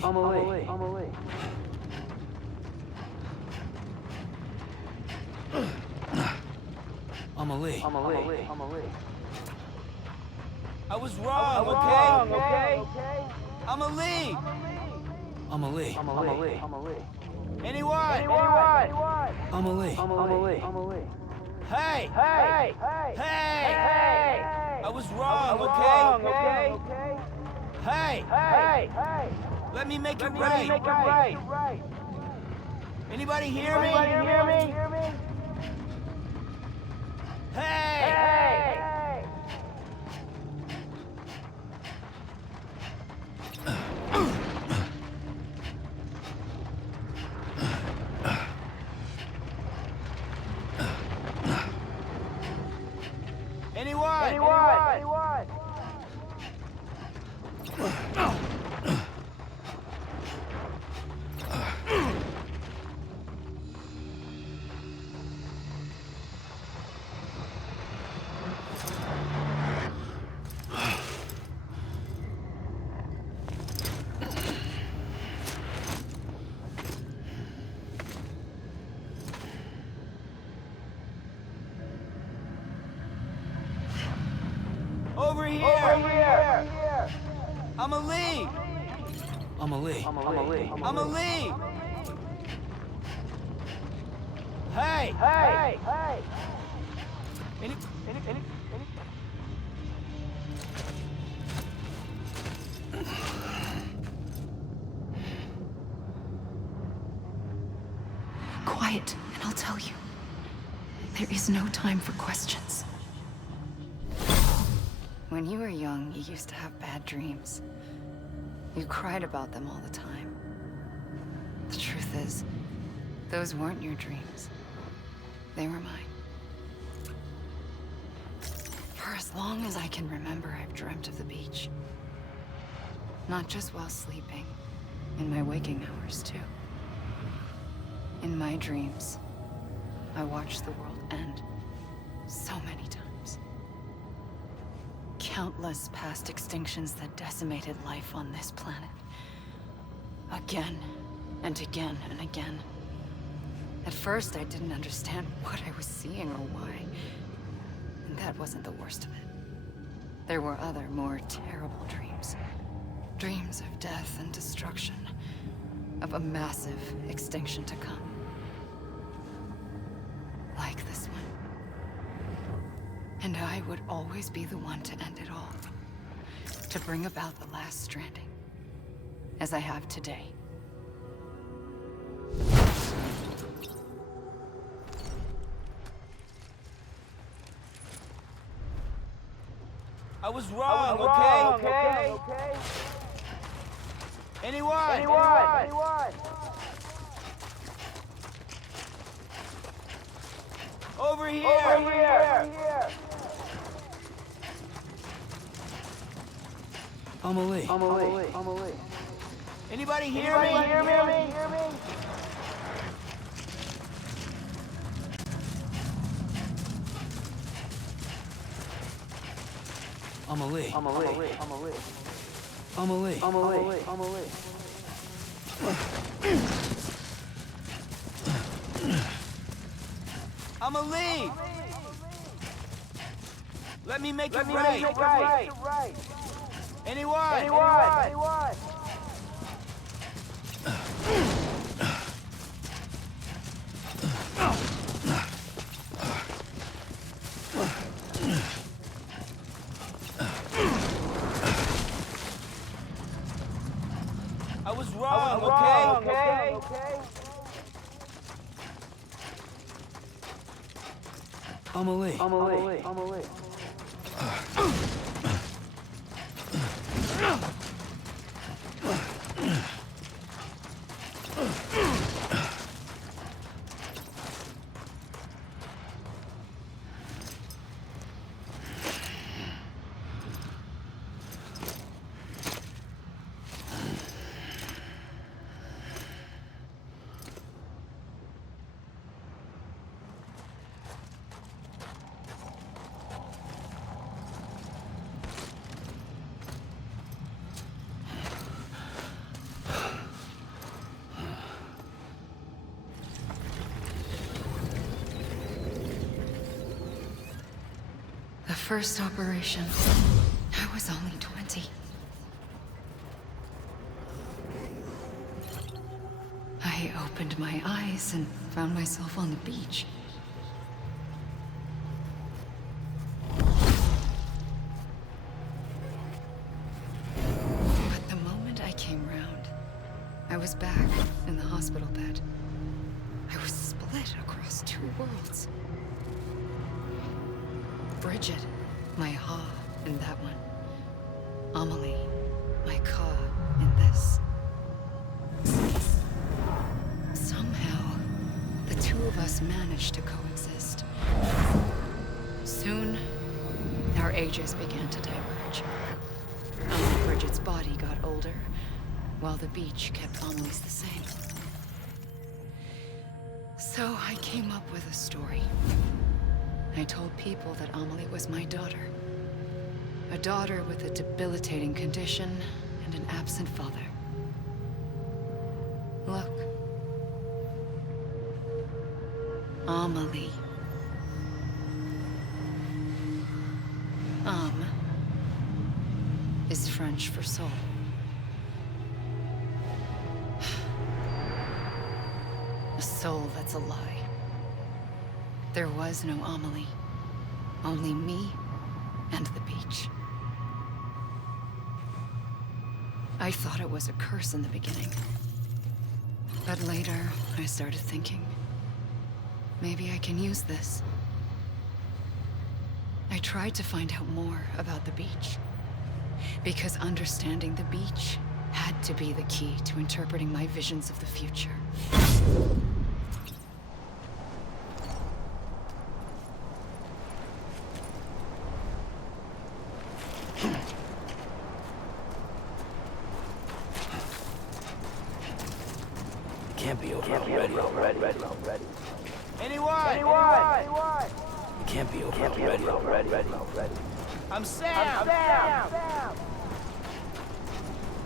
Amelie. I was wrong, okay? Amelie! Amelie. Anyone? Amelie. Hey! I was wrong, okay? Hey! Let me make it right. Anybody hear me? Hey! Anyone? Over here! Amelie! Hey! Any... Quiet, and I'll tell you. There is no time for questions. When you were young, you used to have bad dreams. You cried about them all the time. The truth is, those weren't your dreams. They were mine. For as long as I can remember, I've dreamt of the beach. Not just while sleeping, in my waking hours too. In my dreams, I watched the world end so many times. Countless past extinctions that decimated life on this planet. Again, and again, and again. At first, I didn't understand what I was seeing or why. And that wasn't the worst of it. There were other, more terrible dreams. Dreams of death and destruction. Of a massive extinction to come. Like this one. And I would always be the one to end it all. To bring about the last stranding. As I have today. I was wrong, okay? Anyone? Over here! Amelie. Anybody hear me? Amelie. Amelie! Let me make it right. Anyone? I was wrong, okay? Amelie. The first operation, I was only 20. I opened my eyes and found myself on the beach. But the moment I came round, I was back in the hospital bed. I was split across two worlds. Bridget, my Ha in that one. Amelie, my Ka in this. Somehow, the two of us managed to coexist. Soon, our ages began to diverge. Bridget's body got older, while the beach kept Amelie's the same. So I came up with a story. I told people that Amelie was my daughter. A daughter with a debilitating condition and an absent father. Look. Amelie. Âme is French for soul. A soul that's a lie. There was no Amelie. Only me and the beach. I thought it was a curse in the beginning. But later, I started thinking, maybe I can use this. I tried to find out more about the beach. Because understanding the beach had to be the key to interpreting my visions of the future. Can't be over already. Anyone? It can't be over already. I'm Sam.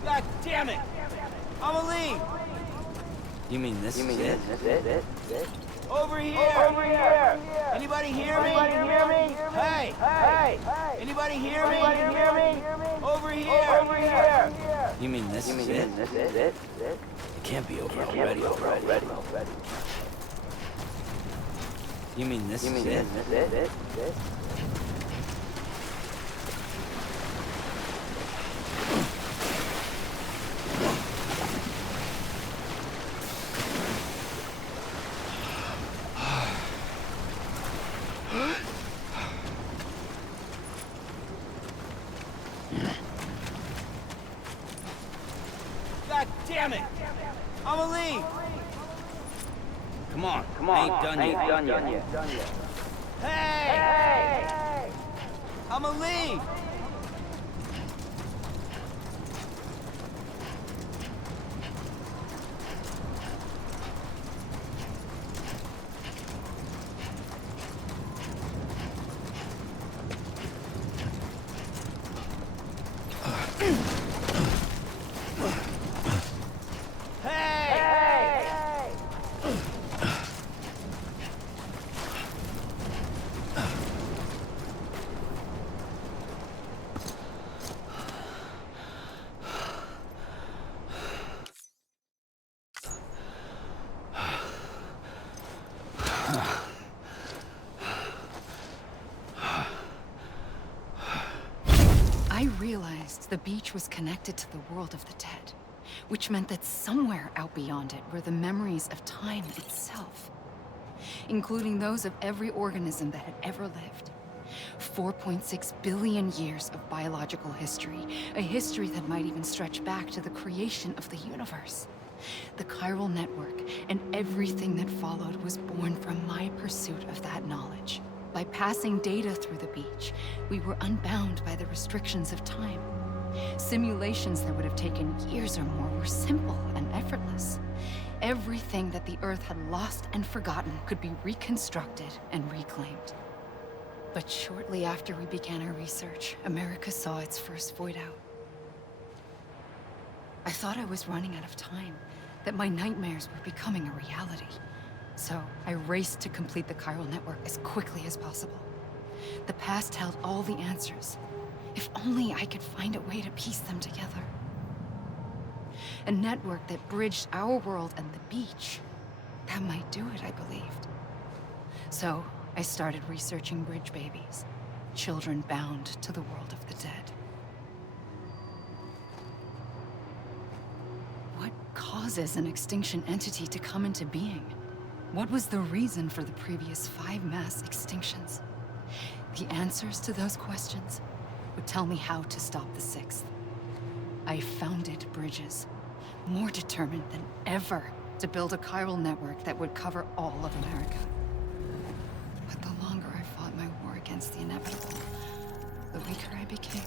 God damn it! Amelie! You mean this is it? Over here! Anybody hear me? Hey! Anybody hear me? Over here! You mean this is it? It can't be over already. You mean this is it? God damn it! Amelie! Come on, I ain't done yet. Hey! Amelie! I realized the beach was connected to the world of the dead, which meant that somewhere out beyond it were the memories of time itself. including those of every organism that had ever lived. 4.6 billion years of biological history, a history that might even stretch back to the creation of the universe. The chiral network and everything that followed was born from my pursuit of that knowledge. By passing data through the beach, we were unbound by the restrictions of time. Simulations that would have taken years or more were simple and effortless. Everything that the Earth had lost and forgotten could be reconstructed and reclaimed. But shortly after we began our research, America saw its first void out. I thought I was running out of time, that my nightmares were becoming a reality. So I raced to complete the chiral network as quickly as possible. The past held all the answers. If only I could find a way to piece them together. A network that bridged our world and the beach. That might do it, I believed. So I started researching bridge babies, children bound to the world of the dead. What causes an extinction entity to come into being? What was the reason for the previous 5 mass extinctions? The answers to those questions would tell me how to stop the 6th. I founded bridges, more determined than ever to build a chiral network that would cover all of America. But the longer I fought my war against the inevitable, the weaker I became.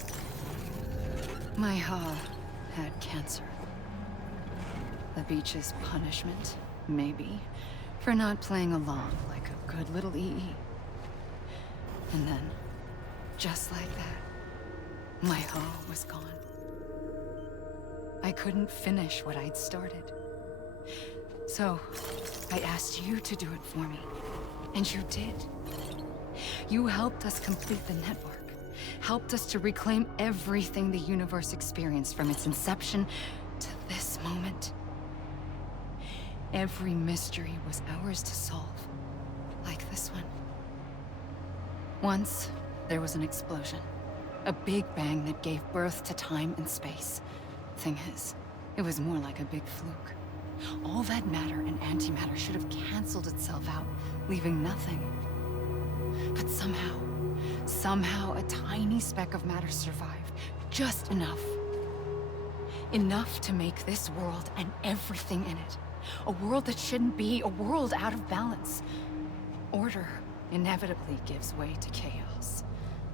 My Ha had cancer. The beach's punishment, maybe, for not playing along like a good little EE. And then, just like that, my Ha was gone. I couldn't finish what I'd started. So, I asked you to do it for me. And you did. You helped us complete the network. Helped us to reclaim everything the universe experienced from its inception to this moment. Every mystery was ours to solve. Like this one. Once, there was an explosion. A big bang that gave birth to time and space. Thing is, it was more like a big fluke. All that matter and antimatter should have canceled itself out, leaving nothing. But somehow a tiny speck of matter survived. Just enough. Enough to make this world and everything in it. A world that shouldn't be, a world out of balance. Order inevitably gives way to chaos.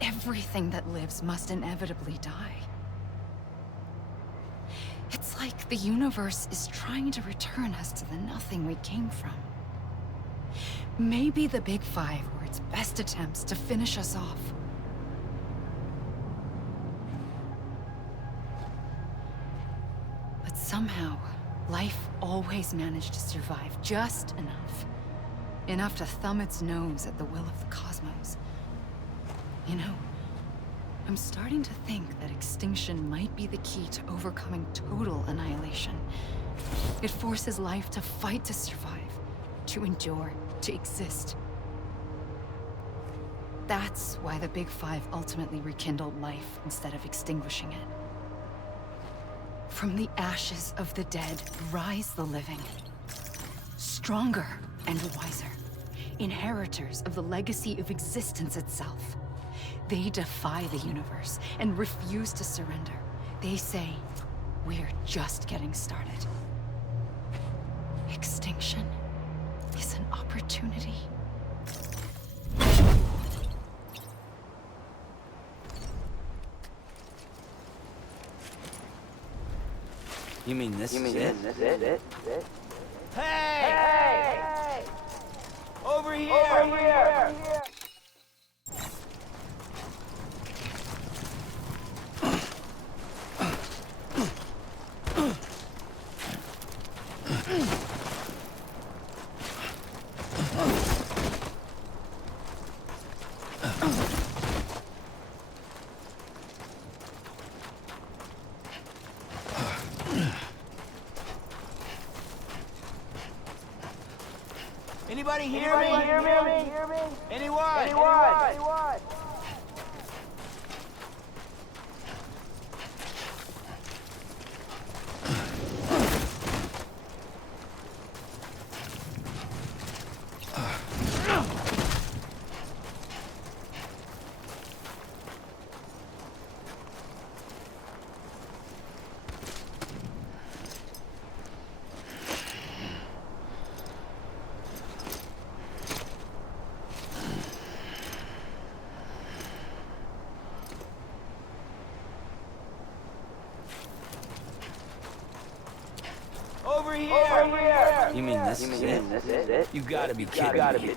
Everything that lives must inevitably die. It's like the universe is trying to return us to the nothing we came from. Maybe the Big Five were its best attempts to finish us off. But somehow, life always managed to survive just enough. Enough to thumb its nose at the will of the cosmos. You know, I'm starting to think that extinction might be the key to overcoming total annihilation. It forces life to fight to survive, to endure, to exist. That's why the Big Five ultimately rekindled life instead of extinguishing it. From the ashes of the dead rise the living. Stronger and wiser. Inheritors of the legacy of existence itself. They defy the universe and refuse to surrender. They say, we're just getting started. Extinction is an opportunity. You mean this is it? Hey! Hey! Over here! Over here! Anybody hear me? Anyone? You mean this is it? You gotta be kidding me.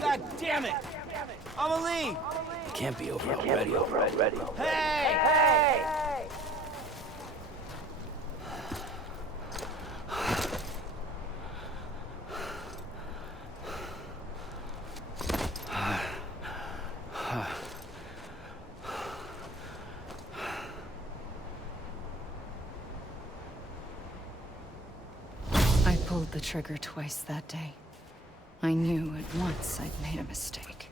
God damn it! I'ma leave! It can't be over already. Hey! Hey! I pulled the trigger twice that day. I knew at once I'd made a mistake.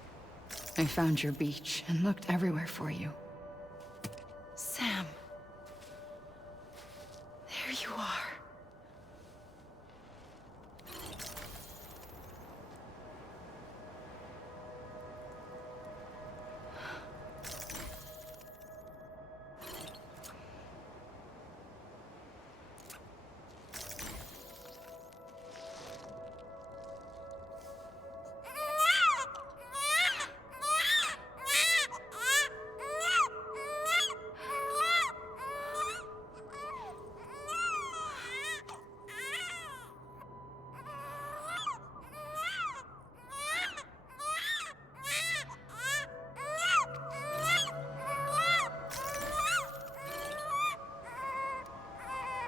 I found your beach and looked everywhere for you. Sam. There you are.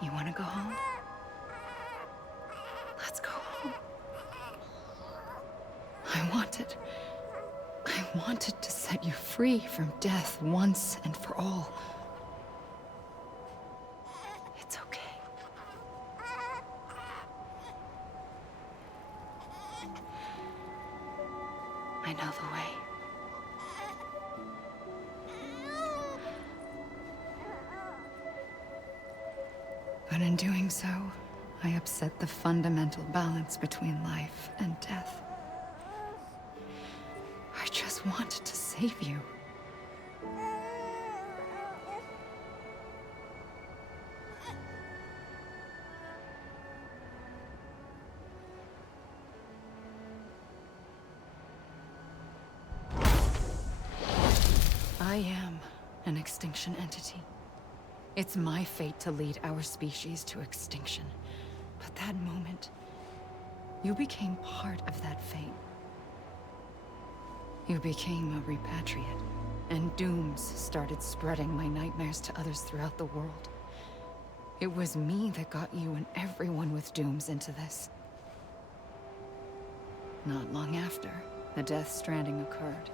You want to go home? Let's go home. I wanted to set you free from death once and for all. It's okay. I know the way. But in doing so, I upset the fundamental balance between life and death. I just wanted to save you. I am an extinction entity. It's my fate to lead our species to extinction. But that moment, you became part of that fate. You became a repatriate, and dooms started spreading my nightmares to others throughout the world. It was me that got you and everyone with dooms into this. Not long after, the Death Stranding occurred.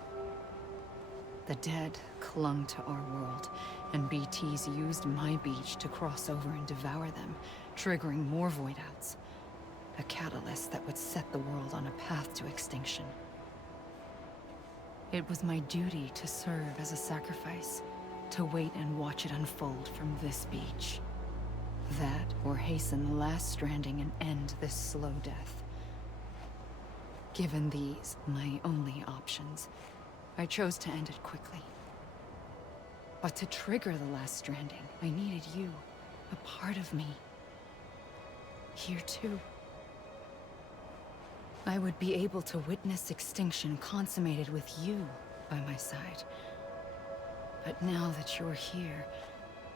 The dead clung to our world, and BTs used my beach to cross over and devour them, triggering more void-outs. A catalyst that would set the world on a path to extinction. It was my duty to serve as a sacrifice, to wait and watch it unfold from this beach. That, or hasten the last stranding and end this slow death. Given these, my only options, I chose to end it quickly. But to trigger the last stranding, I needed you, a part of me. Here too. I would be able to witness extinction consummated with you by my side. But now that you're here,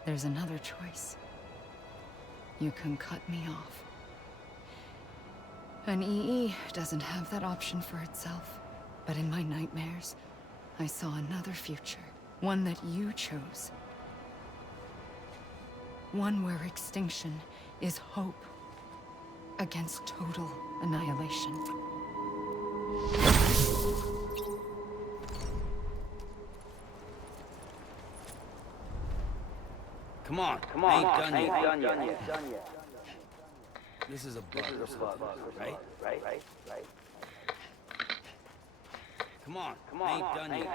there's another choice. You can cut me off. An EE doesn't have that option for itself. But in my nightmares, I saw another future. One that you chose. One where extinction is hope against total annihilation. Come on, I ain't done yet. This is a bug or something, right? Come on, I ain't done yet.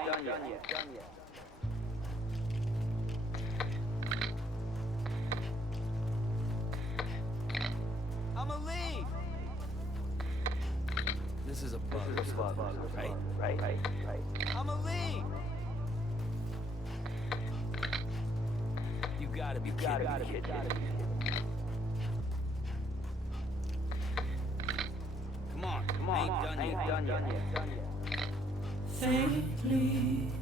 I'ma leave. This is a bug or something, right? I'ma leave. You gotta be kidding me. Come on, I ain't done yet. Faintly,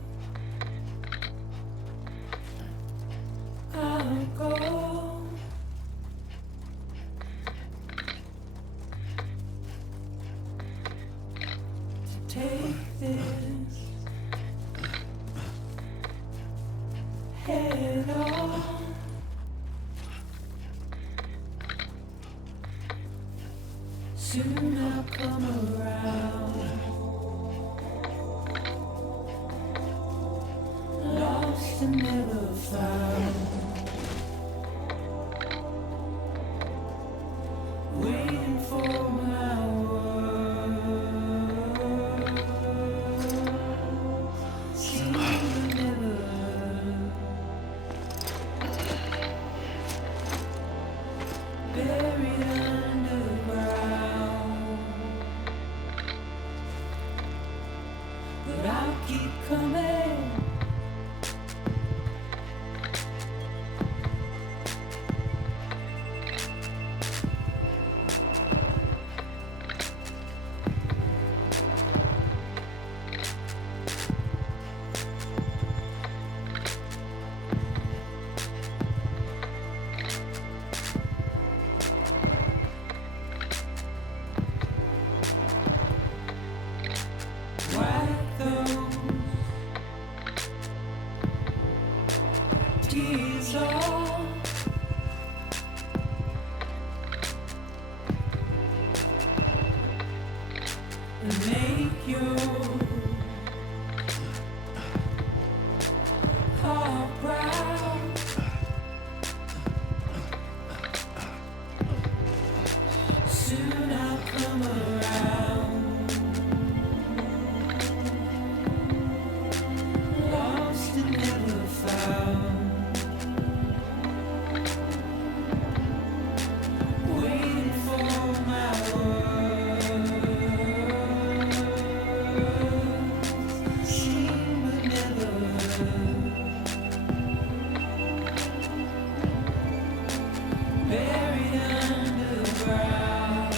I'll go. Soon I'll come around. Lost and never found. Waiting for my word. See but never. Buried underground. But I'll keep coming. Wipe those tears off. And make your heart proud. Soon I'll come around. Lost and never found. Waiting for my words. Seen but never buried underground.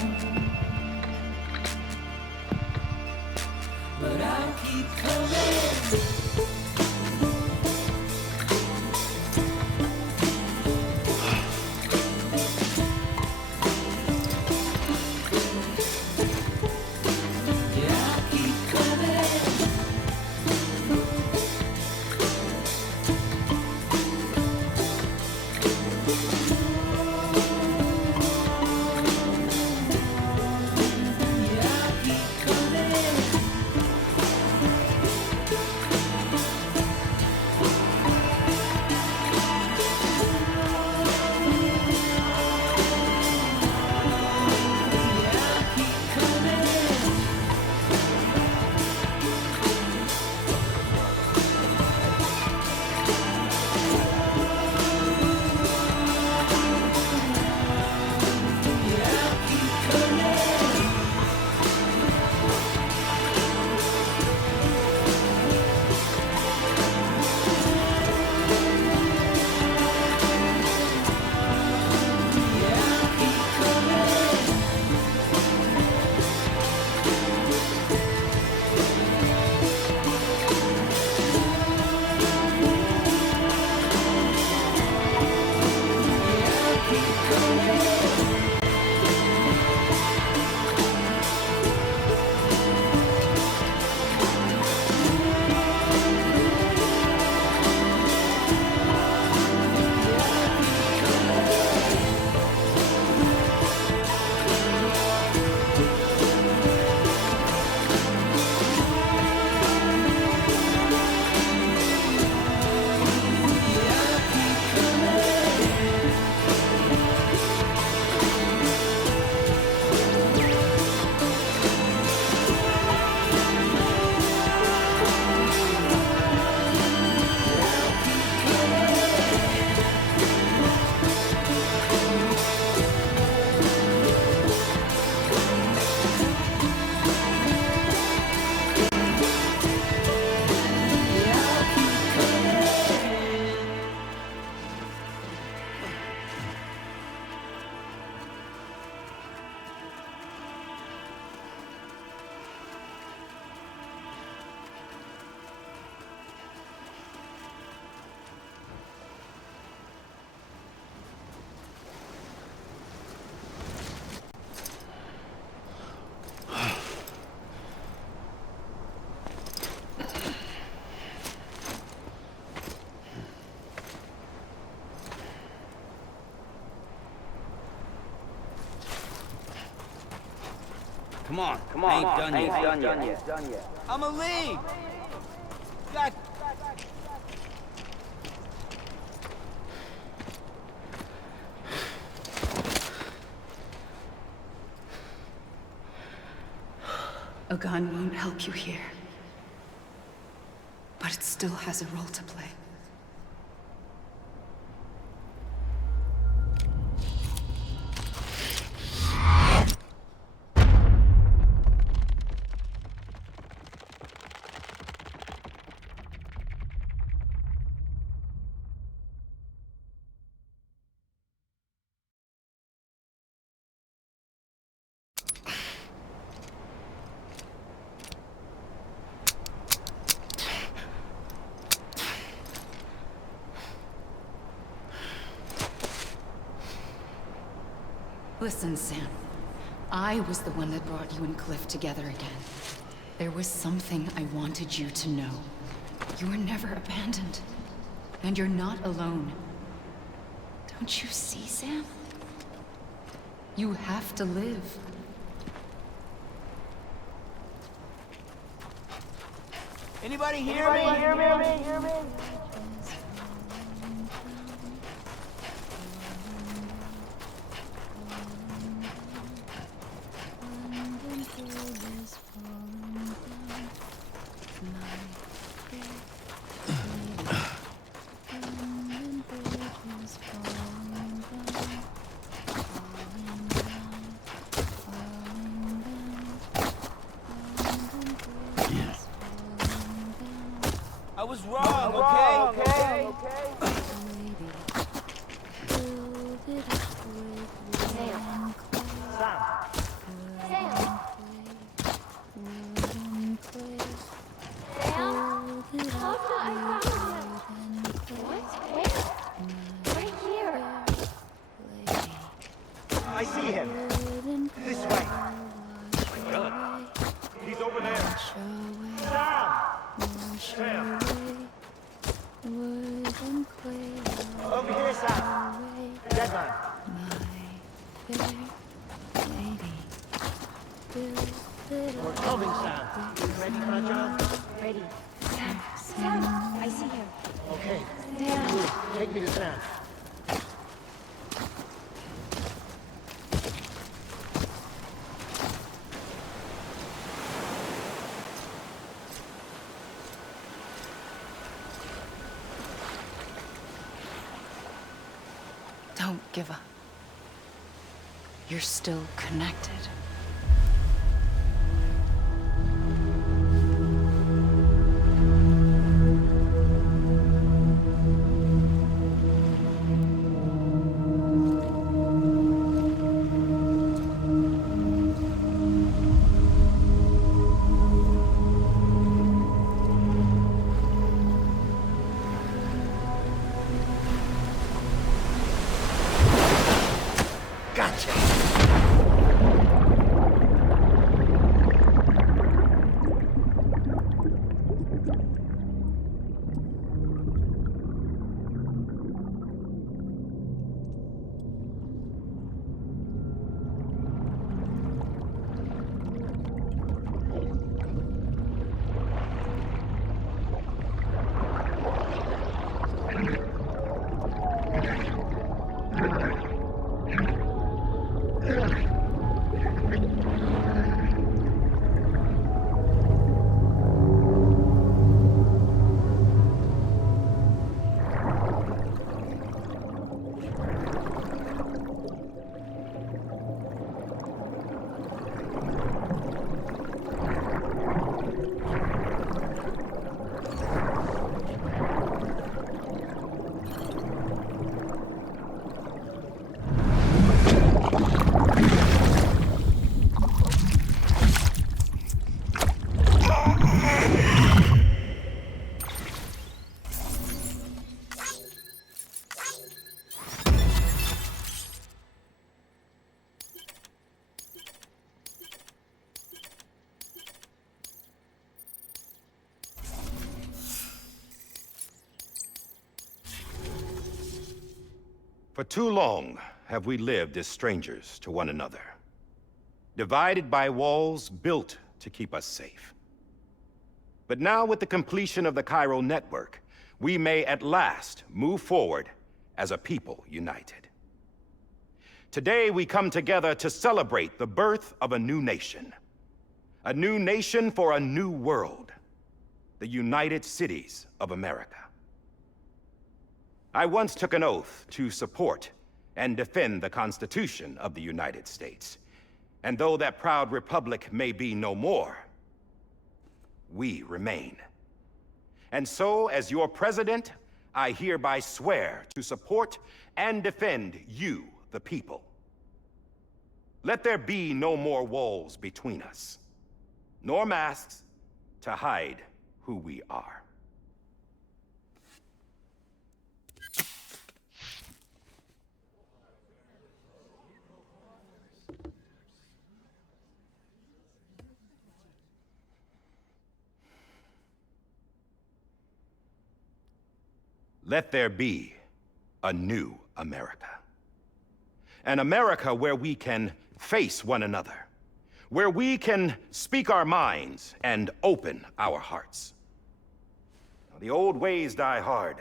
Come on, I ain't done yet. I'ma leave! God. A gun won't help you here. But it still has a role to play. Listen, Sam. I was the one that brought you and Cliff together again. There was something I wanted you to know. You were never abandoned. And you're not alone. Don't you see, Sam? You have to live. Anybody hear me? I was wrong, okay? I see him. This way. He's over there. Sam! Over here, Sam. Dead man. We're coming, Sam. You ready for a job? Ready. Sam, I see him. Okay. Good. Take me to Sam. Don't give up. You're still connected. For too long have we lived as strangers to one another. divided by walls built to keep us safe. But now, with the completion of the chiral network, we may at last move forward as a people united. Today, we come together to celebrate the birth of a new nation. A new nation for a new world. The United Cities of America. I once took an oath to support and defend the Constitution of the United States. And though that proud republic may be no more, we remain. And so, as your president, I hereby swear to support and defend you, the people. Let there be no more walls between us, nor masks to hide who we are. Let there be a new America. An America where we can face one another, where we can speak our minds and open our hearts. The old ways die hard,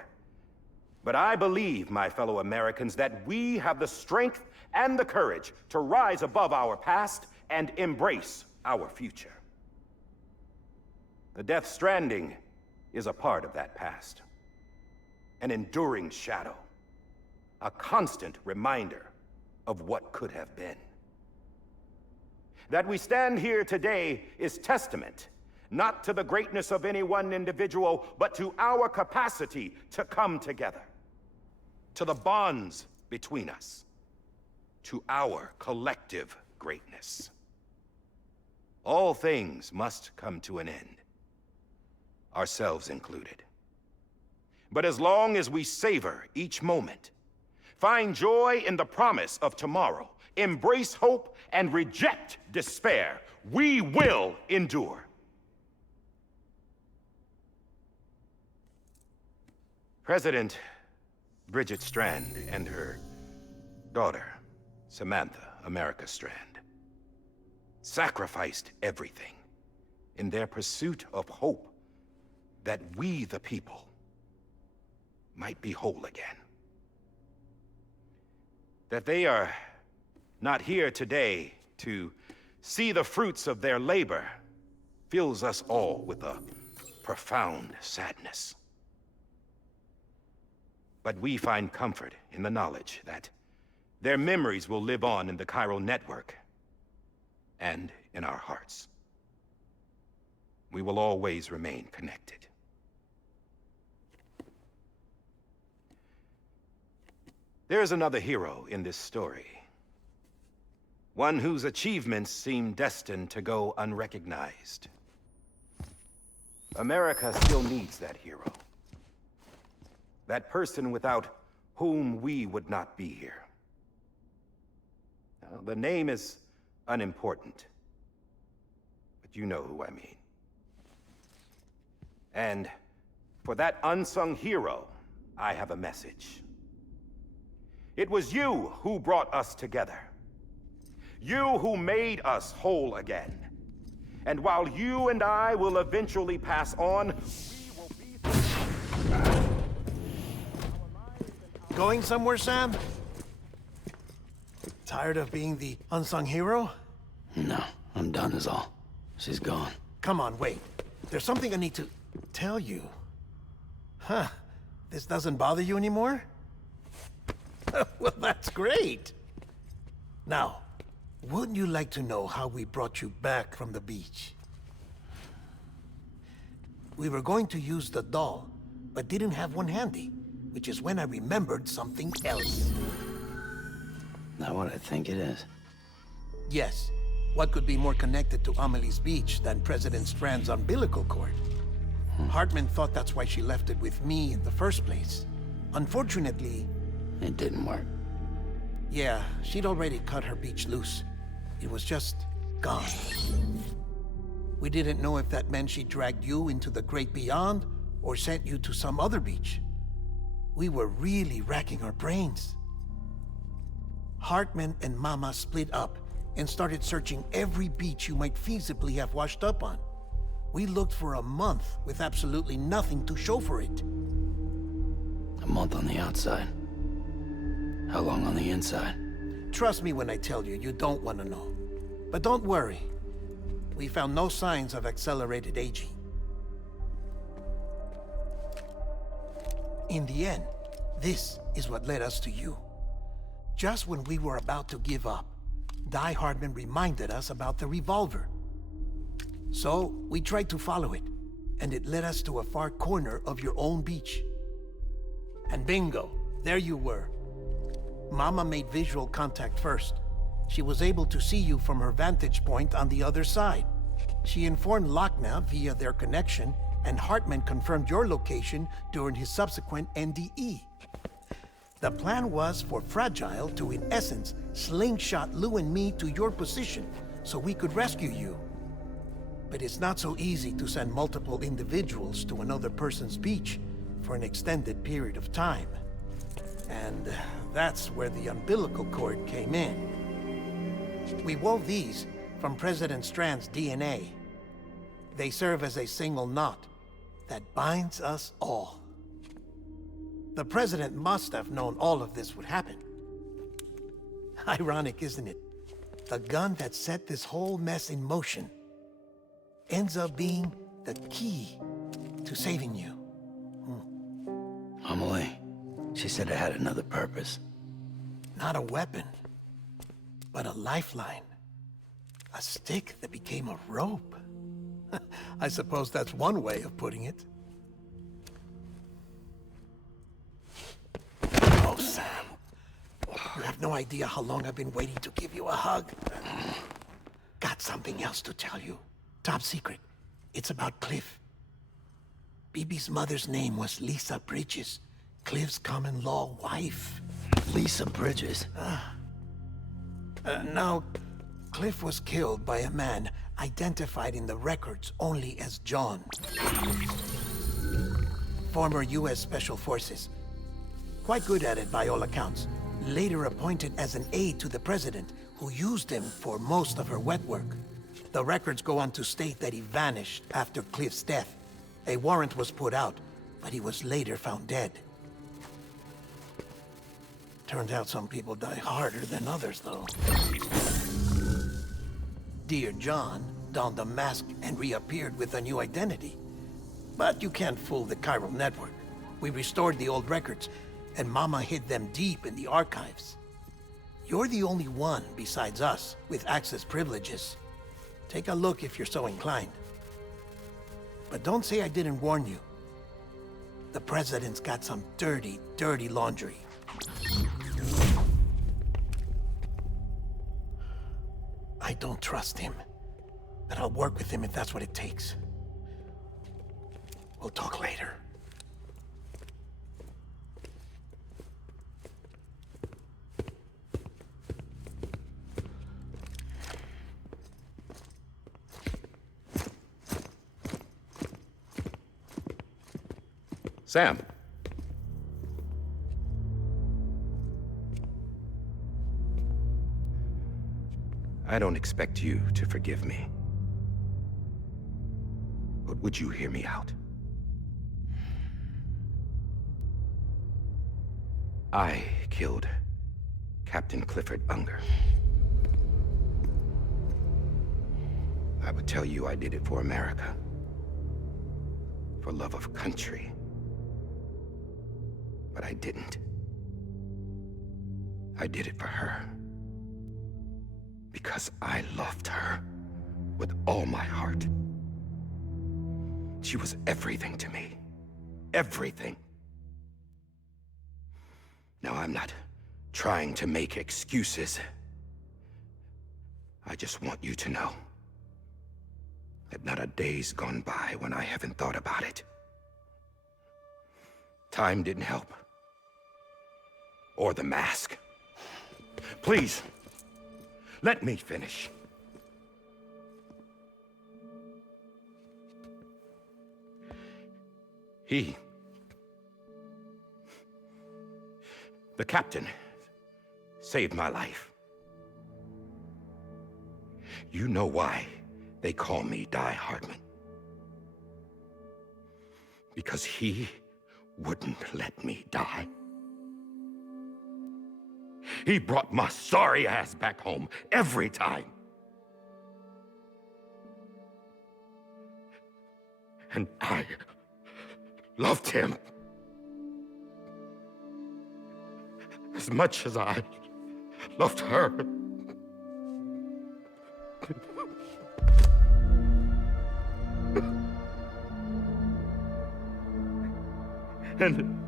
but I believe, my fellow Americans, that we have the strength and the courage to rise above our past and embrace our future. The Death Stranding is a part of that past. An enduring shadow, a constant reminder of what could have been. That we stand here today is testament, not to the greatness of any one individual, but to our capacity to come together, to the bonds between us, to our collective greatness. All things must come to an end, ourselves included. But as long as we savor each moment, find joy in the promise of tomorrow, embrace hope, and reject despair, we will endure. President Bridget Strand and her daughter, Samantha America Strand, sacrificed everything in their pursuit of hope that we, the people, might be whole again. That they are not here today to see the fruits of their labor fills us all with a profound sadness. But we find comfort in the knowledge that their memories will live on in the chiral network and in our hearts. We will always remain connected. There is another hero in this story. One whose achievements seem destined to go unrecognized. America still needs that hero. That person without whom we would not be here. Now, the name is unimportant, but you know who I mean. And for that unsung hero, I have a message. It was you who brought us together. You who made us whole again. And while you and I will eventually pass on, we will be... Going somewhere, Sam? Tired of being the unsung hero? No, I'm done is all. She's gone. Come on, wait. There's something I need to tell you. Huh. This doesn't bother you anymore? Well, that's great. Now, wouldn't you like to know how we brought you back from the beach? We were going to use the doll, but didn't have one handy, which is when I remembered something else. Not what I think it is. Yes. What could be more connected to Amelie's beach than President Strand's umbilical cord? Hartman thought that's why she left it with me in the first place. Unfortunately... It didn't work. Yeah, she'd already cut her beach loose. It was just gone. We didn't know if that meant she dragged you into the great beyond or sent you to some other beach. We were really racking our brains. Hartman and Mama split up, and started searching every beach you might feasibly have washed up on. We looked for a month with absolutely nothing to show for it. A month on the outside. How long on the inside? Trust me when I tell you, you don't want to know. But don't worry. We found no signs of accelerated aging. In the end, this is what led us to you. Just when we were about to give up, Die Hardman reminded us about the revolver. So, we tried to follow it, and it led us to a far corner of your own beach. And bingo, there you were. Mama made visual contact first. She was able to see you from her vantage point on the other side. She informed Lochner via their connection, and Hartman confirmed your location during his subsequent NDE. The plan was for Fragile to, in essence, slingshot Lou and me to your position so we could rescue you. But it's not so easy to send multiple individuals to another person's beach for an extended period of time. And that's where the umbilical cord came in. We wove these from President Strand's DNA. They serve as a single knot that binds us all. The President must have known all of this would happen. Ironic, isn't it? The gun that set this whole mess in motion ends up being the key to saving you. Amelie, she said it had another purpose. Not a weapon, but a lifeline. A stick that became a rope. I suppose that's one way of putting it. Oh, Sam. You have no idea how long I've been waiting to give you a hug. Got something else to tell you. Top secret. It's about Cliff. Bibi's mother's name was Lisa Bridges, Cliff's common-law wife. Lisa Bridges? Now, Cliff was killed by a man identified in the records only as John. Former U.S. Special Forces. Quite good at it by all accounts. Later appointed as an aide to the president, who used him for most of her wet work. The records go on to state that he vanished after Cliff's death. A warrant was put out, but he was later found dead. Turns out some people die harder than others, though. Dear John donned a mask and reappeared with a new identity. But you can't fool the chiral network. We restored the old records, and Mama hid them deep in the archives. You're the only one, besides us, with access privileges. Take a look if you're so inclined. But don't say I didn't warn you. The President's got some dirty, dirty laundry. I don't trust him, but I'll work with him if that's what it takes. We'll talk later. Sam. I don't expect you to forgive me. But would you hear me out? I killed Captain Clifford Unger. I would tell you I did it for America. For love of country. But I didn't. I did it for her. Because I loved her with all my heart. She was everything to me. Everything. Now, I'm not trying to make excuses. I just want you to know that not a day's gone by when I haven't thought about it. Time didn't help. Or the mask. Please, let me finish. The captain saved my life. You know why they call me Die Hardman? Because he wouldn't let me die. He brought my sorry ass back home every time. And I loved him as much as I loved her. And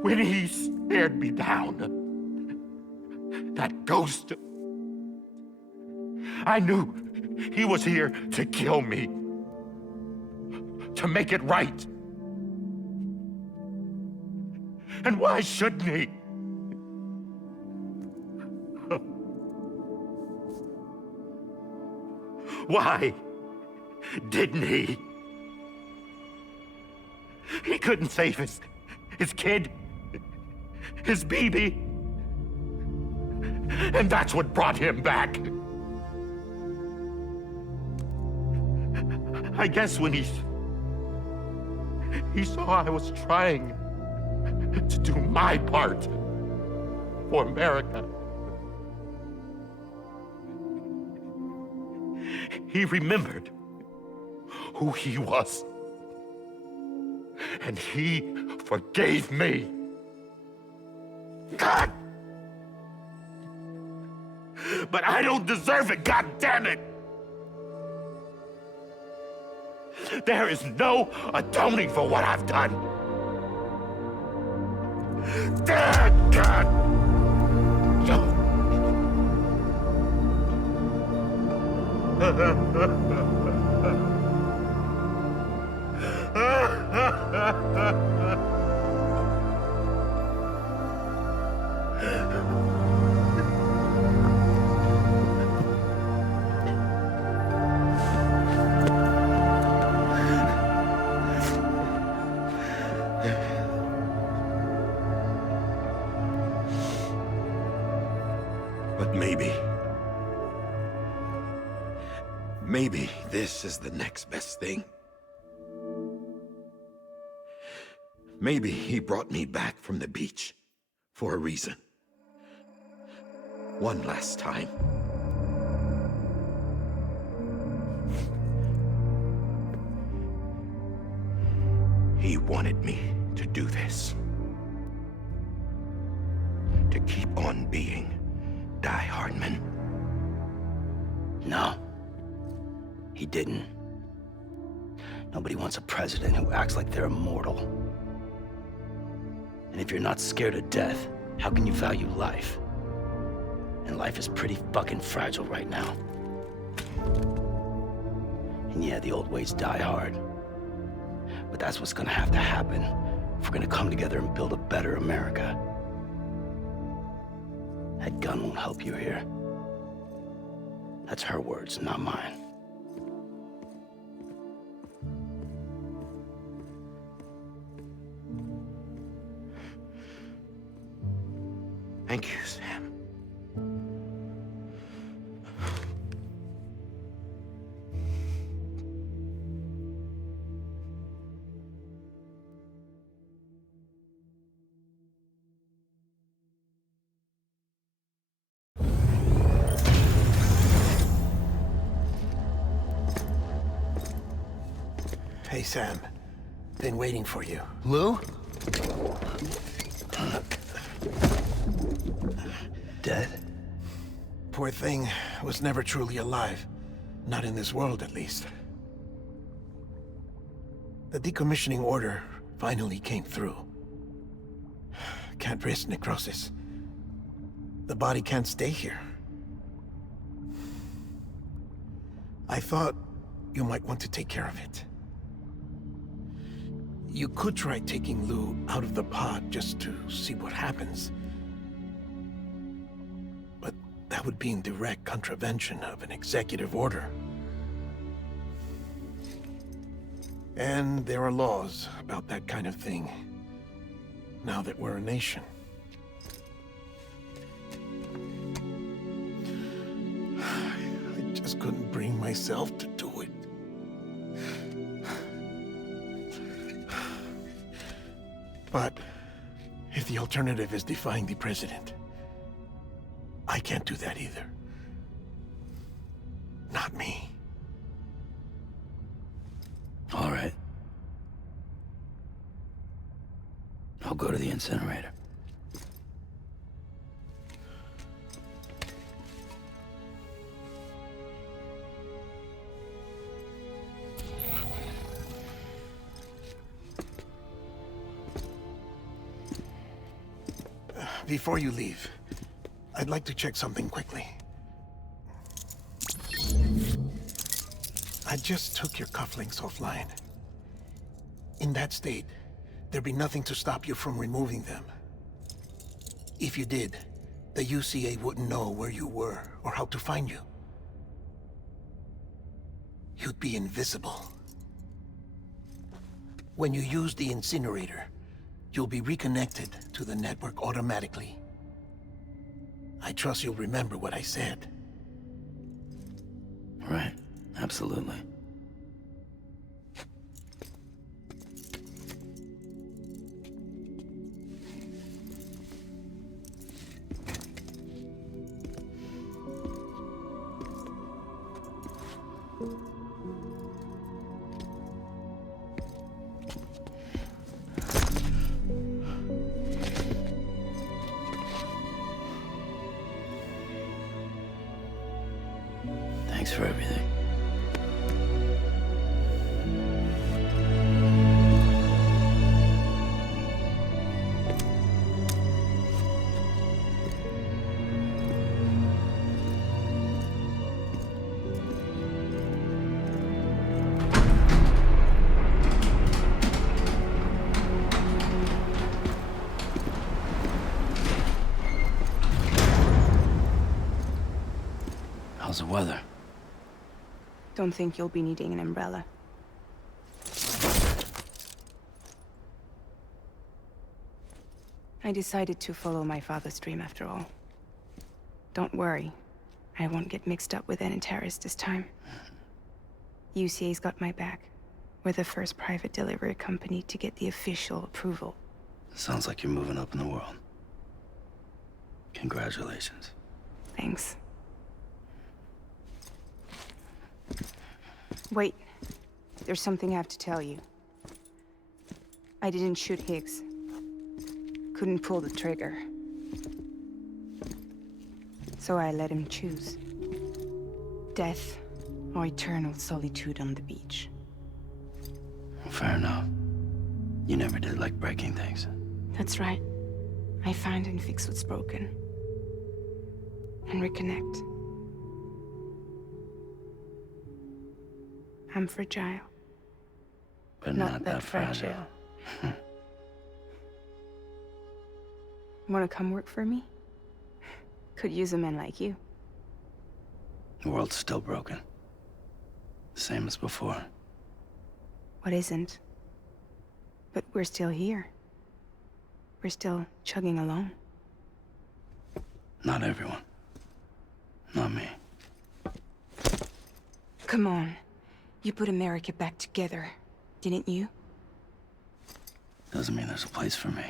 when he stared me down, that ghost, I knew he was here to kill me, to make it right. And why shouldn't he? Why didn't he? He couldn't save his kid, his baby. And that's what brought him back. I guess when he saw I was trying to do my part for America, he remembered who he was. And he forgave me. God! But I don't deserve it, God damn it! There is no atoning for what I've done. God! But maybe this is the next best thing. Maybe he brought me back from the beach for a reason. One last time. He wanted me to do this. To keep on being Die Hardman. No. He didn't. Nobody wants a president who acts like they're immortal. And if you're not scared of death, how can you value life? And life is pretty fucking fragile right now. And yeah, the old ways die hard. But that's what's gonna have to happen if we're gonna come together and build a better America. That gun won't help you here. That's her words, not mine. Thank you, Sam. Hey, Sam. Been waiting for you. Lou? Dead? Poor thing was never truly alive. Not in this world, at least. The decommissioning order finally came through. Can't risk necrosis. The body can't stay here. I thought you might want to take care of it. You could try taking Lou out of the pod just to see what happens. But that would be in direct contravention of an executive order. And there are laws about that kind of thing, now that we're a nation. just couldn't bring myself to do it. But if the alternative is defying the president, I can't do that either. Not me. All right. I'll go to the incinerator. Before you leave, I'd like to check something quickly. I just took your cufflinks offline. In that state, there'd be nothing to stop you from removing them. If you did, the UCA wouldn't know where you were or how to find you. You'd be invisible. When you use the incinerator, you'll be reconnected to the network automatically. I trust you'll remember what I said. Right. Absolutely. Thanks for everything. How's the weather? Don't think you'll be needing an umbrella. I decided to follow my father's dream after all. Don't worry, I won't get mixed up with any terrorists this time. UCA's got my back. We're the first private delivery company to get the official approval. Sounds like you're moving up in the world. Congratulations. Thanks. Wait. There's something I have to tell you. I didn't shoot Higgs. Couldn't pull the trigger. So I let him choose. Death or eternal solitude on the beach. Fair enough. You never did like breaking things. That's right. I find and fix what's broken. And reconnect. I'm fragile. But not that fragile. Wanna come work for me? Could use a man like you. The world's still broken. Same as before. What isn't? But we're still here. We're still chugging along. Not everyone. Not me. Come on. You put America back together, didn't you? Doesn't mean there's a place for me.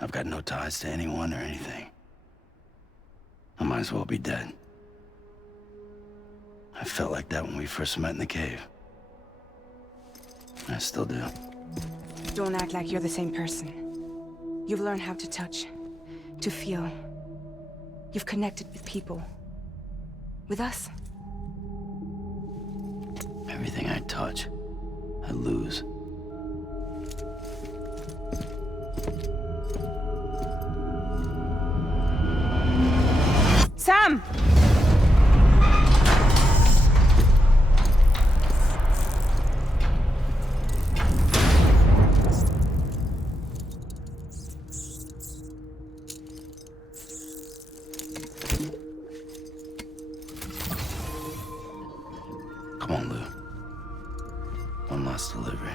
I've got no ties to anyone or anything. I might as well be dead. I felt like that when we first met in the cave. I still do. Don't act like you're the same person. You've learned how to touch, to feel. You've connected with people. With us. Everything I touch, I lose. Sam! Come on, Lou. One last delivery.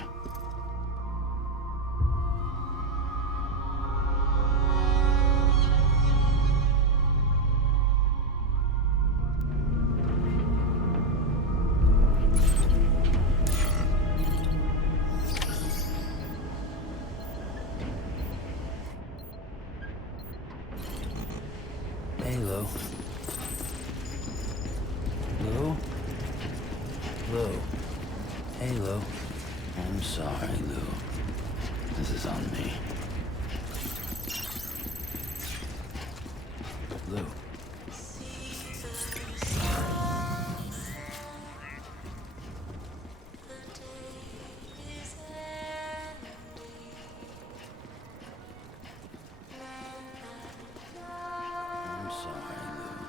Lou. Hey, Lou. I'm sorry, Lou. This is on me. Lou. I'm sorry, Lou.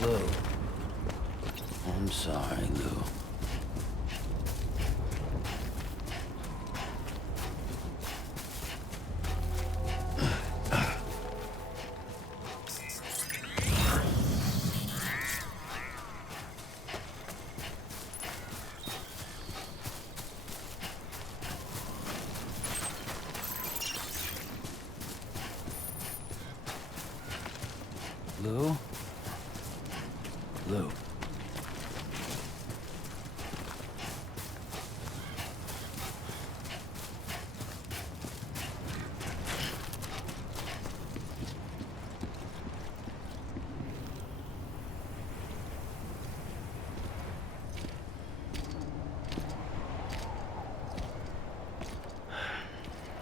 Lou. I'm sorry, Lou. Lou? Lou.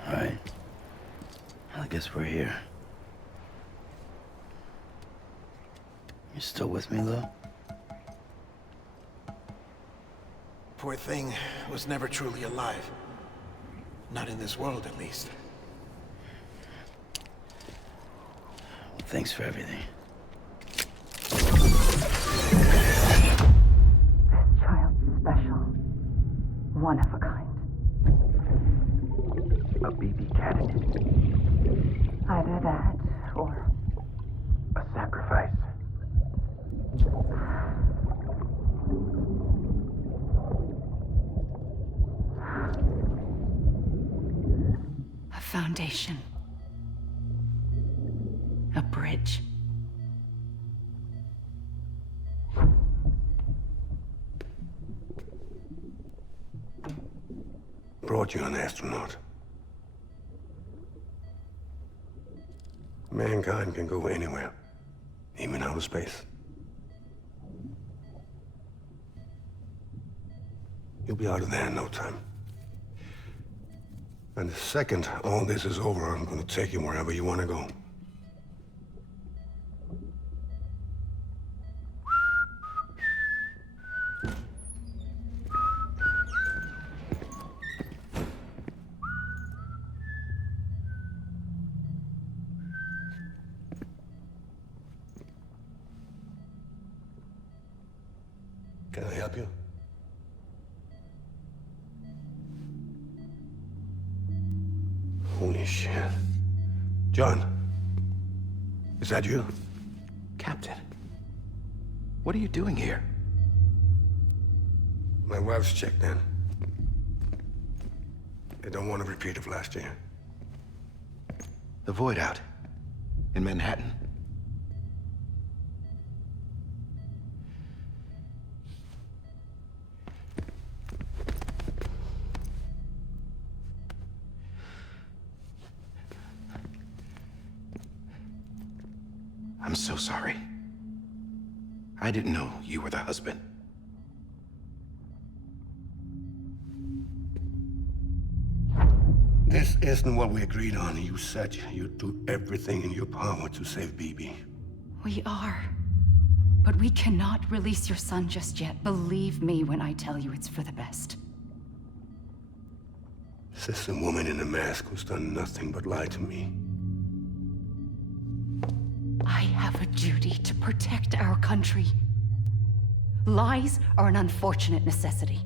All right. Well, I guess we're here. You still with me, Lou? Poor thing was never truly alive. Not in this world, at least. Well, thanks for everything. Child's special. One of a kind. A BB cat. Either that, or a sacrifice. A foundation. A bridge. Brought you an astronaut. Mankind can go anywhere, even outer space. You'll be out of there in no time. And the second all this is over, I'm gonna take you wherever you want to go. Can I help you? Holy shit. John, is that you? Captain, what are you doing here? My wife's checked in. They don't want a repeat of last year. The Void Out in Manhattan. I'm so sorry. I didn't know you were the husband. This isn't what we agreed on. You said you'd do everything in your power to save BB. We are. But we cannot release your son just yet. Believe me when I tell you it's for the best. This is a woman in a mask who's done nothing but lie to me. I have a duty to protect our country. Lies are an unfortunate necessity.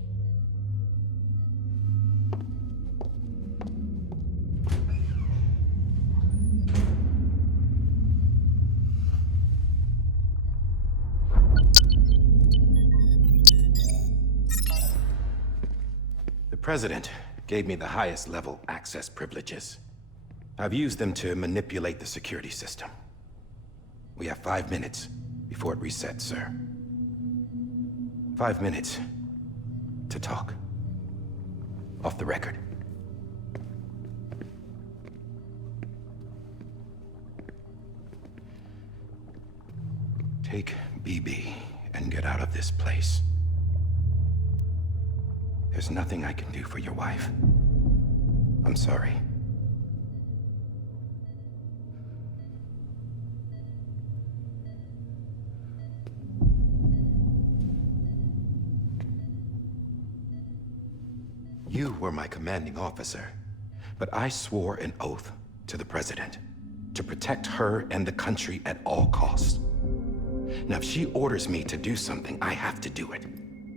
The President gave me the highest level access privileges. I've used them to manipulate the security system. We have 5 minutes before it resets, sir. 5 minutes to talk. Off the record. Take BB and get out of this place. There's nothing I can do for your wife. I'm sorry. You were my commanding officer, but I swore an oath to the President to protect her and the country at all costs. Now, if she orders me to do something, I have to do it.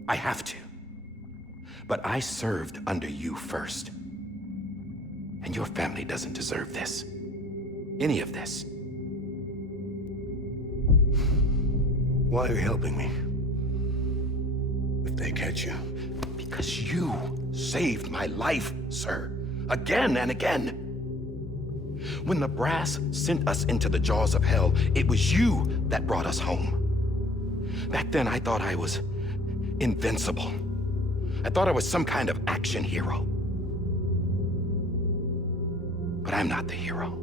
I have to. But I served under you first. And your family doesn't deserve this. Any of this. Why are you helping me? If they catch you. Because you saved my life, sir. Again and again. When the brass sent us into the jaws of hell, it was you that brought us home. Back then, I thought I was invincible. I thought I was some kind of action hero. But I'm not the hero.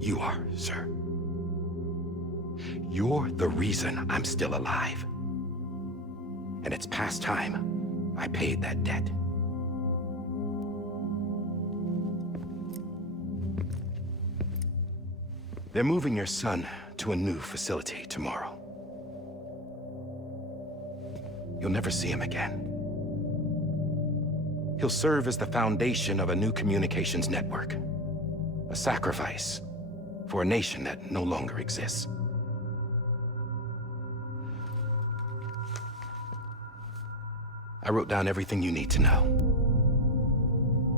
You are, sir. You're the reason I'm still alive. And it's past time I paid that debt. They're moving your son to a new facility tomorrow. You'll never see him again. He'll serve as the foundation of a new communications network. A sacrifice for a nation that no longer exists. I wrote down everything you need to know.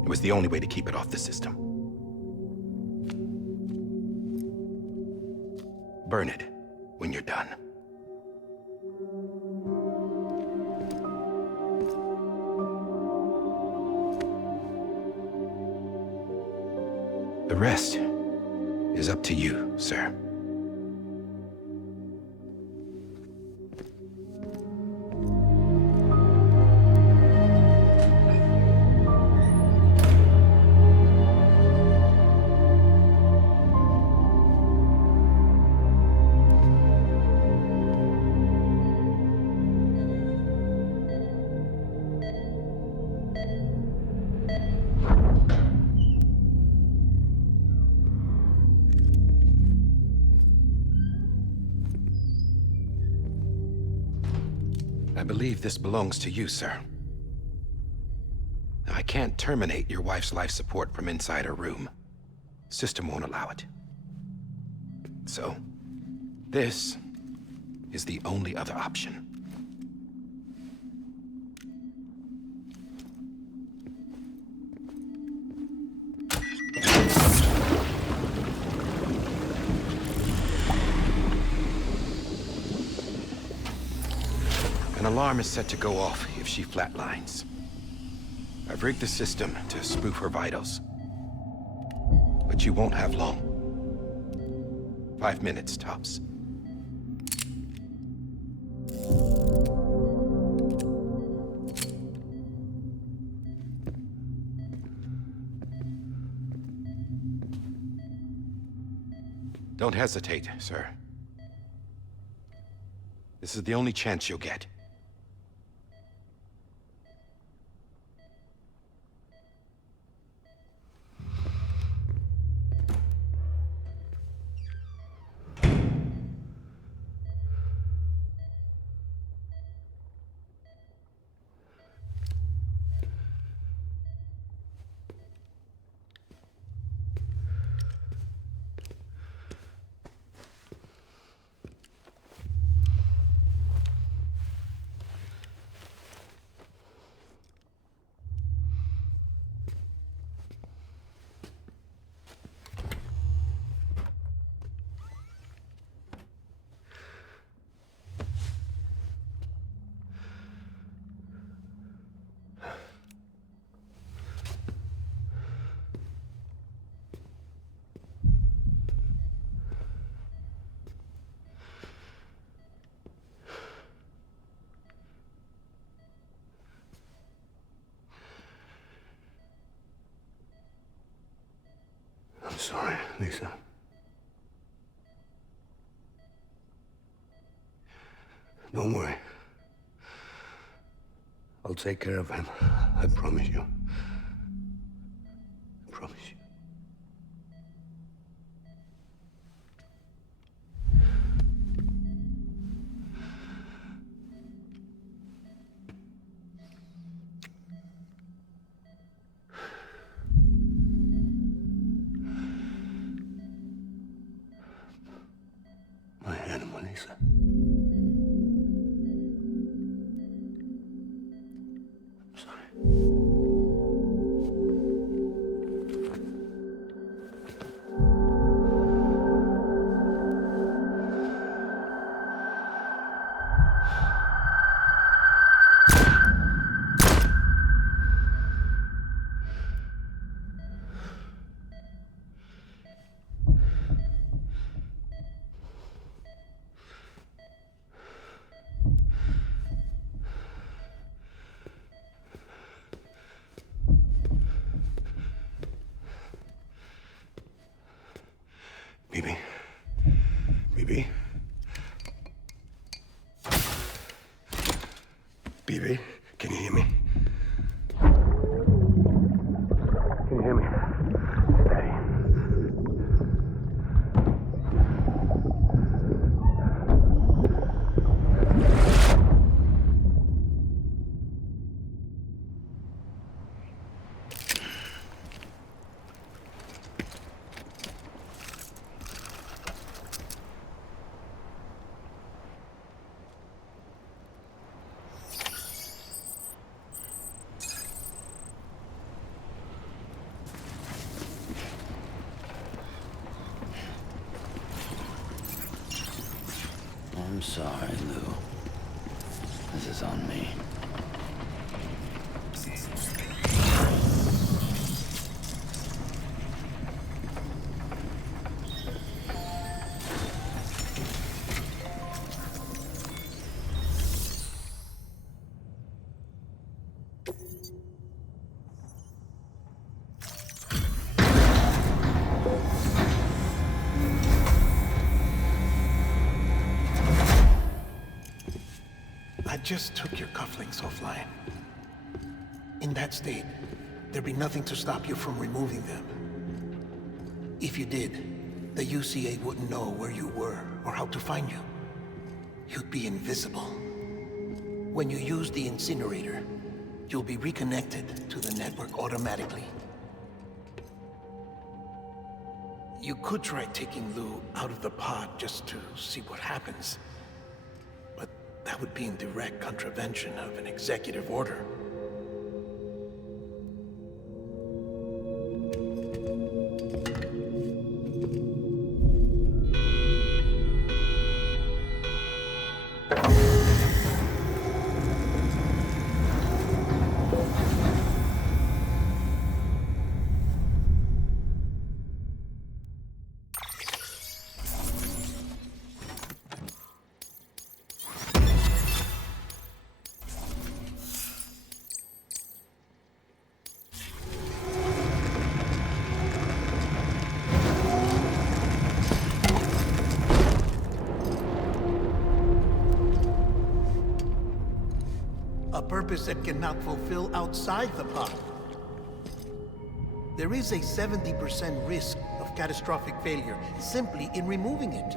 It was the only way to keep it off the system. Burn it when you're done. The rest is up to you, sir. I believe this belongs to you, sir. Now, I can't terminate your wife's life support from inside her room. System won't allow it. So, this is the only other option. An alarm is set to go off if she flatlines. I've rigged the system to spoof her vitals. But you won't have long. 5 minutes, tops. Don't hesitate, sir. This is the only chance you'll get. I'm sorry, Lisa. Don't worry. I'll take care of him. I promise you. I promise you. My hand. Thanks. BB? BB? BB? Can you hear me? Can you hear me? Steady. I'm sorry, Lou. This is on me. I just took your cufflinks offline. In that state, there'd be nothing to stop you from removing them. If you did, the UCA wouldn't know where you were or how to find you. You'd be invisible. When you use the incinerator, you'll be reconnected to the network automatically. You could try taking Lou out of the pod just to see what happens. But that would be in direct contravention of an executive order. A purpose that cannot fulfill outside the pod. There is a 70% risk of catastrophic failure simply in removing it.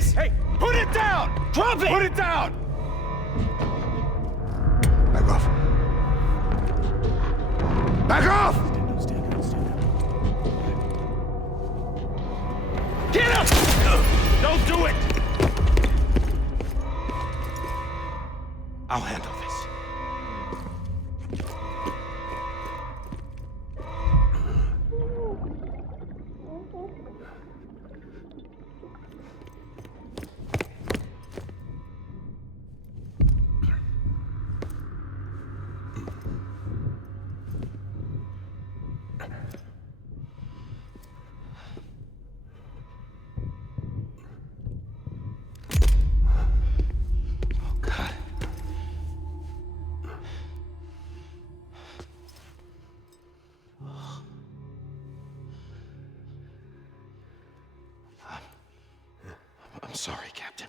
face! Hey, put it down! Drop it! Put it down! Back off. Back off! Get up! Don't do it! I'll handle this. I'm sorry, Captain.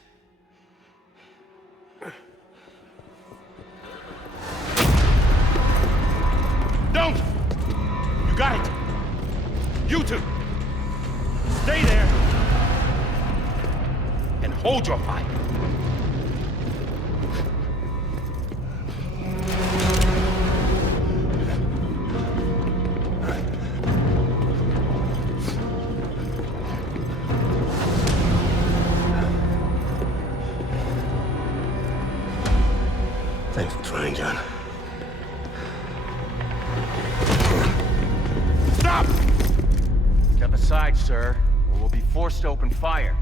Don't! You got it! You two! Stay there! And hold your fire! Thanks for trying, John. Stop! Step aside, sir, or we'll be forced to open fire.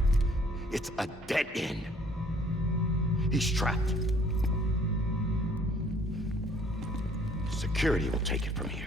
It's a dead end. He's trapped. Security will take it from here.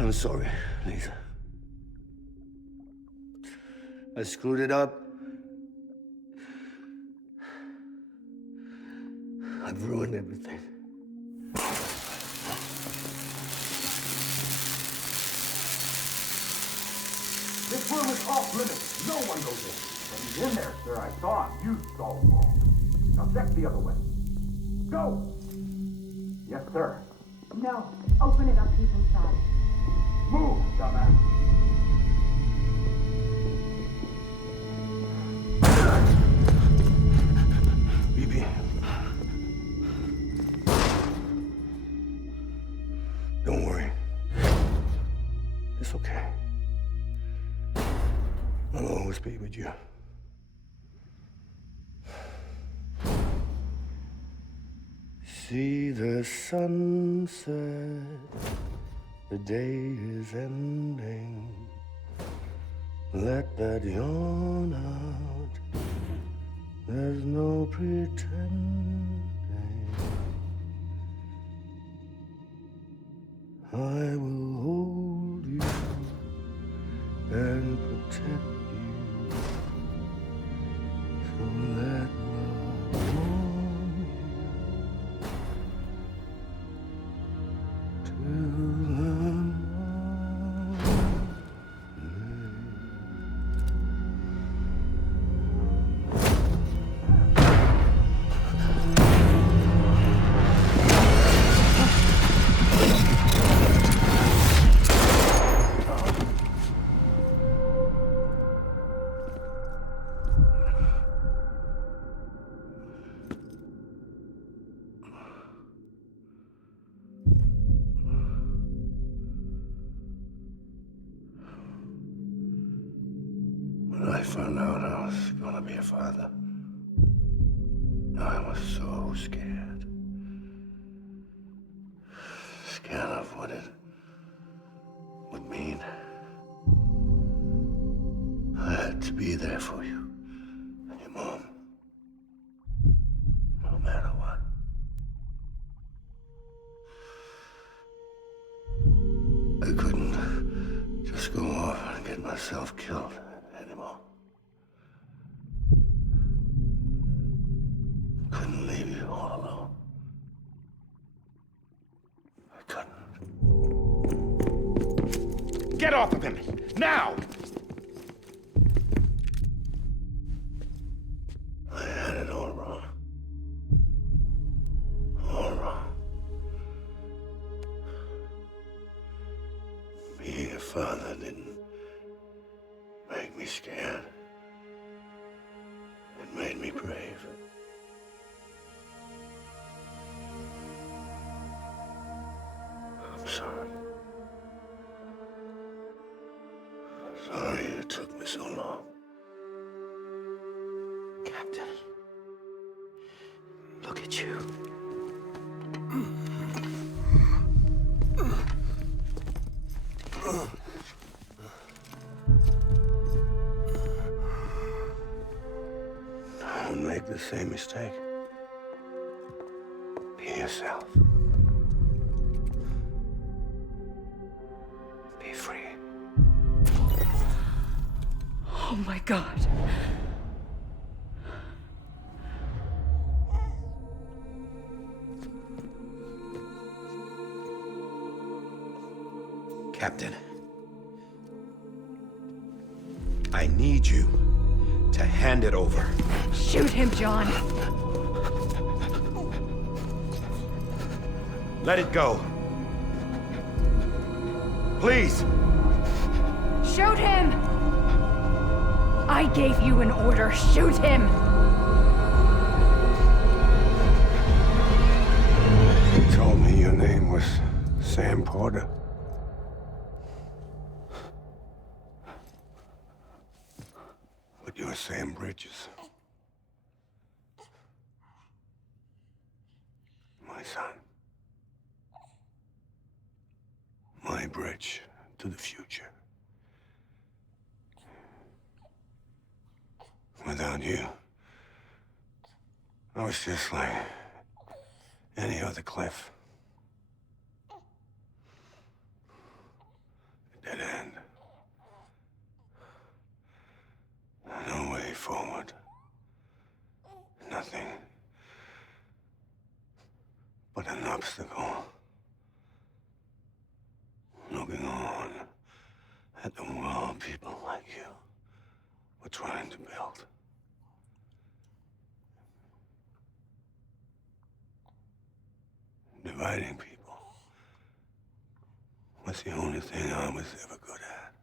I'm sorry, Lisa. I screwed it up. I've ruined everything. This room is off limits. No one goes in. But he's in there, sir. I saw him. You saw him wrong. Now check the other way. Go! Yes, sir. No. Open it up. He's inside. Move, dumbass. BB. Don't worry. It's okay. I'll always be with you. See the sunset, the day is ending. Let that yawn out, there's no pretending. I will hold you and protect you. So let love I found out I was gonna be a father, I was so scared. Scared of what it would mean. I had to be there for you and your mom, no matter what. I couldn't just go off and get myself killed anymore. Couldn't leave you all alone. I couldn't. Get off of him! Now! I had it all wrong. All wrong. Being a father didn't make me scared. It made me brave. I'm sorry. Sorry it took me so long. Captain, look at you. Don't make the same mistake. Be yourself. Be free. Oh my God. Captain, I need you to hand it over. Shoot him, John. Let it go. Please. Shoot him! I gave you an order. Shoot him! You told me your name was Sam Porter. But you're Sam Bridges. My son. My bridge to the future. Without you, I was just like any other Cliff. A dead end. No way forward. Nothing but an obstacle. Looking on at the world people like you were trying to build. Dividing people was the only thing I was ever good at.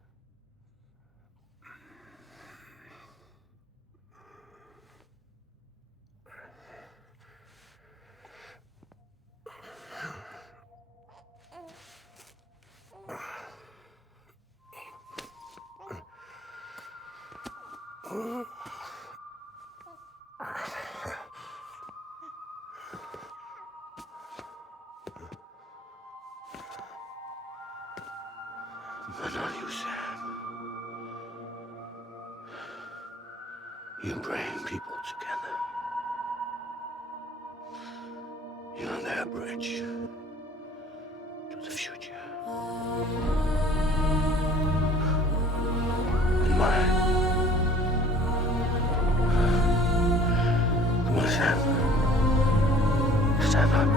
But not you, Sam. You bring people together. You're their bridge to the future. And mine. Come on, Sam. Stand up.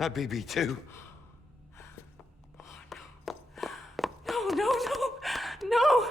Not BB2. No, no, no, no!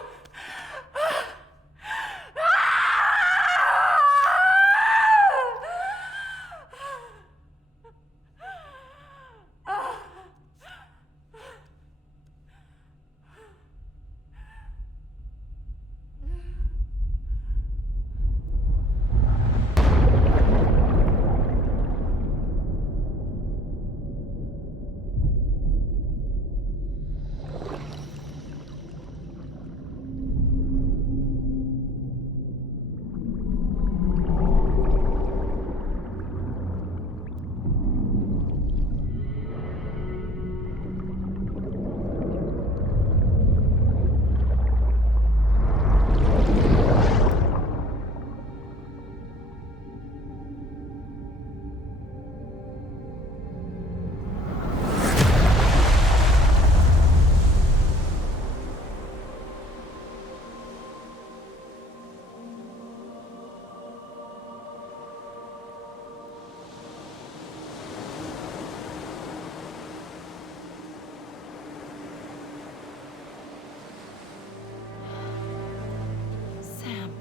Sam.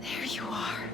There you are.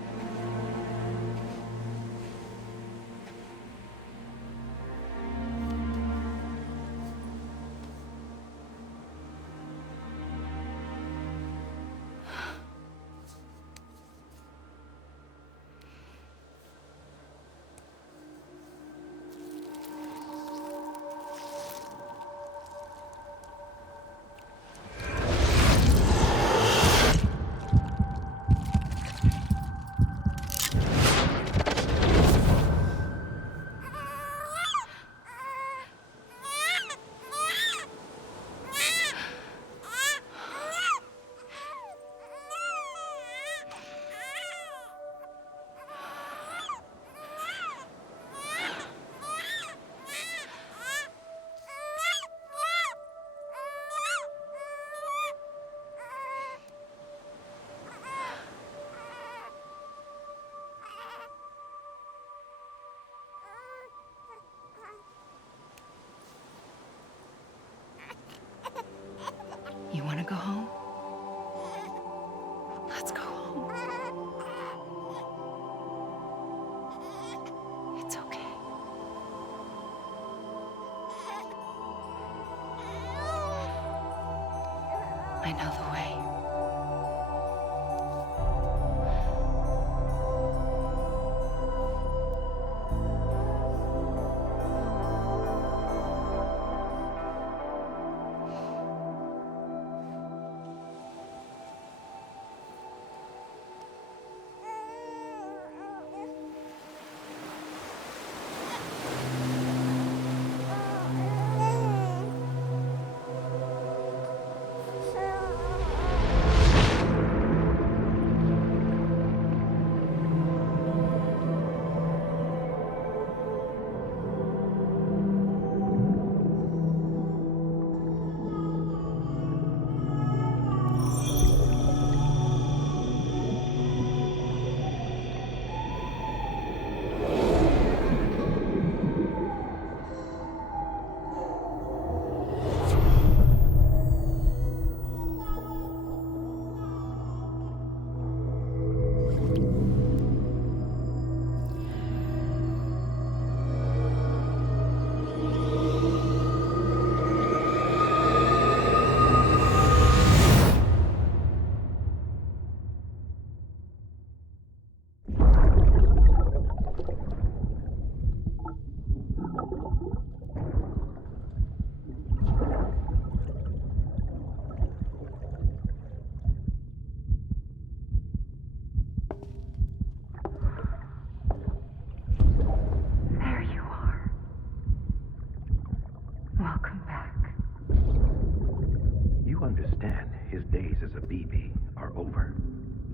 You want to go home? Let's go home. It's okay. I know the way.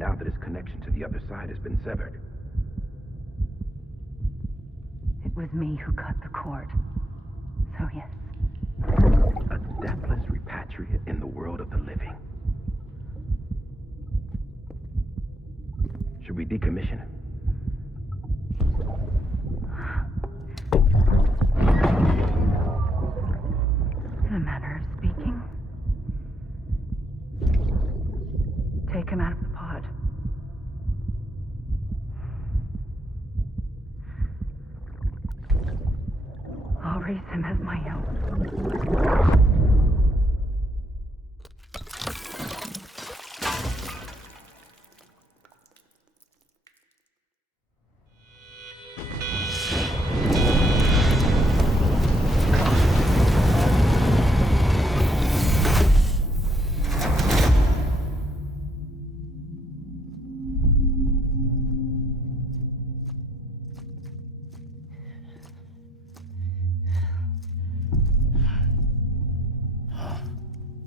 now that his connection to the other side has been severed. It was me who cut the cord. So yes. A deathless repatriate in the world of the living. Should we decommission him? In a manner of speaking. Take him out of the pod. I'll raise him as my own.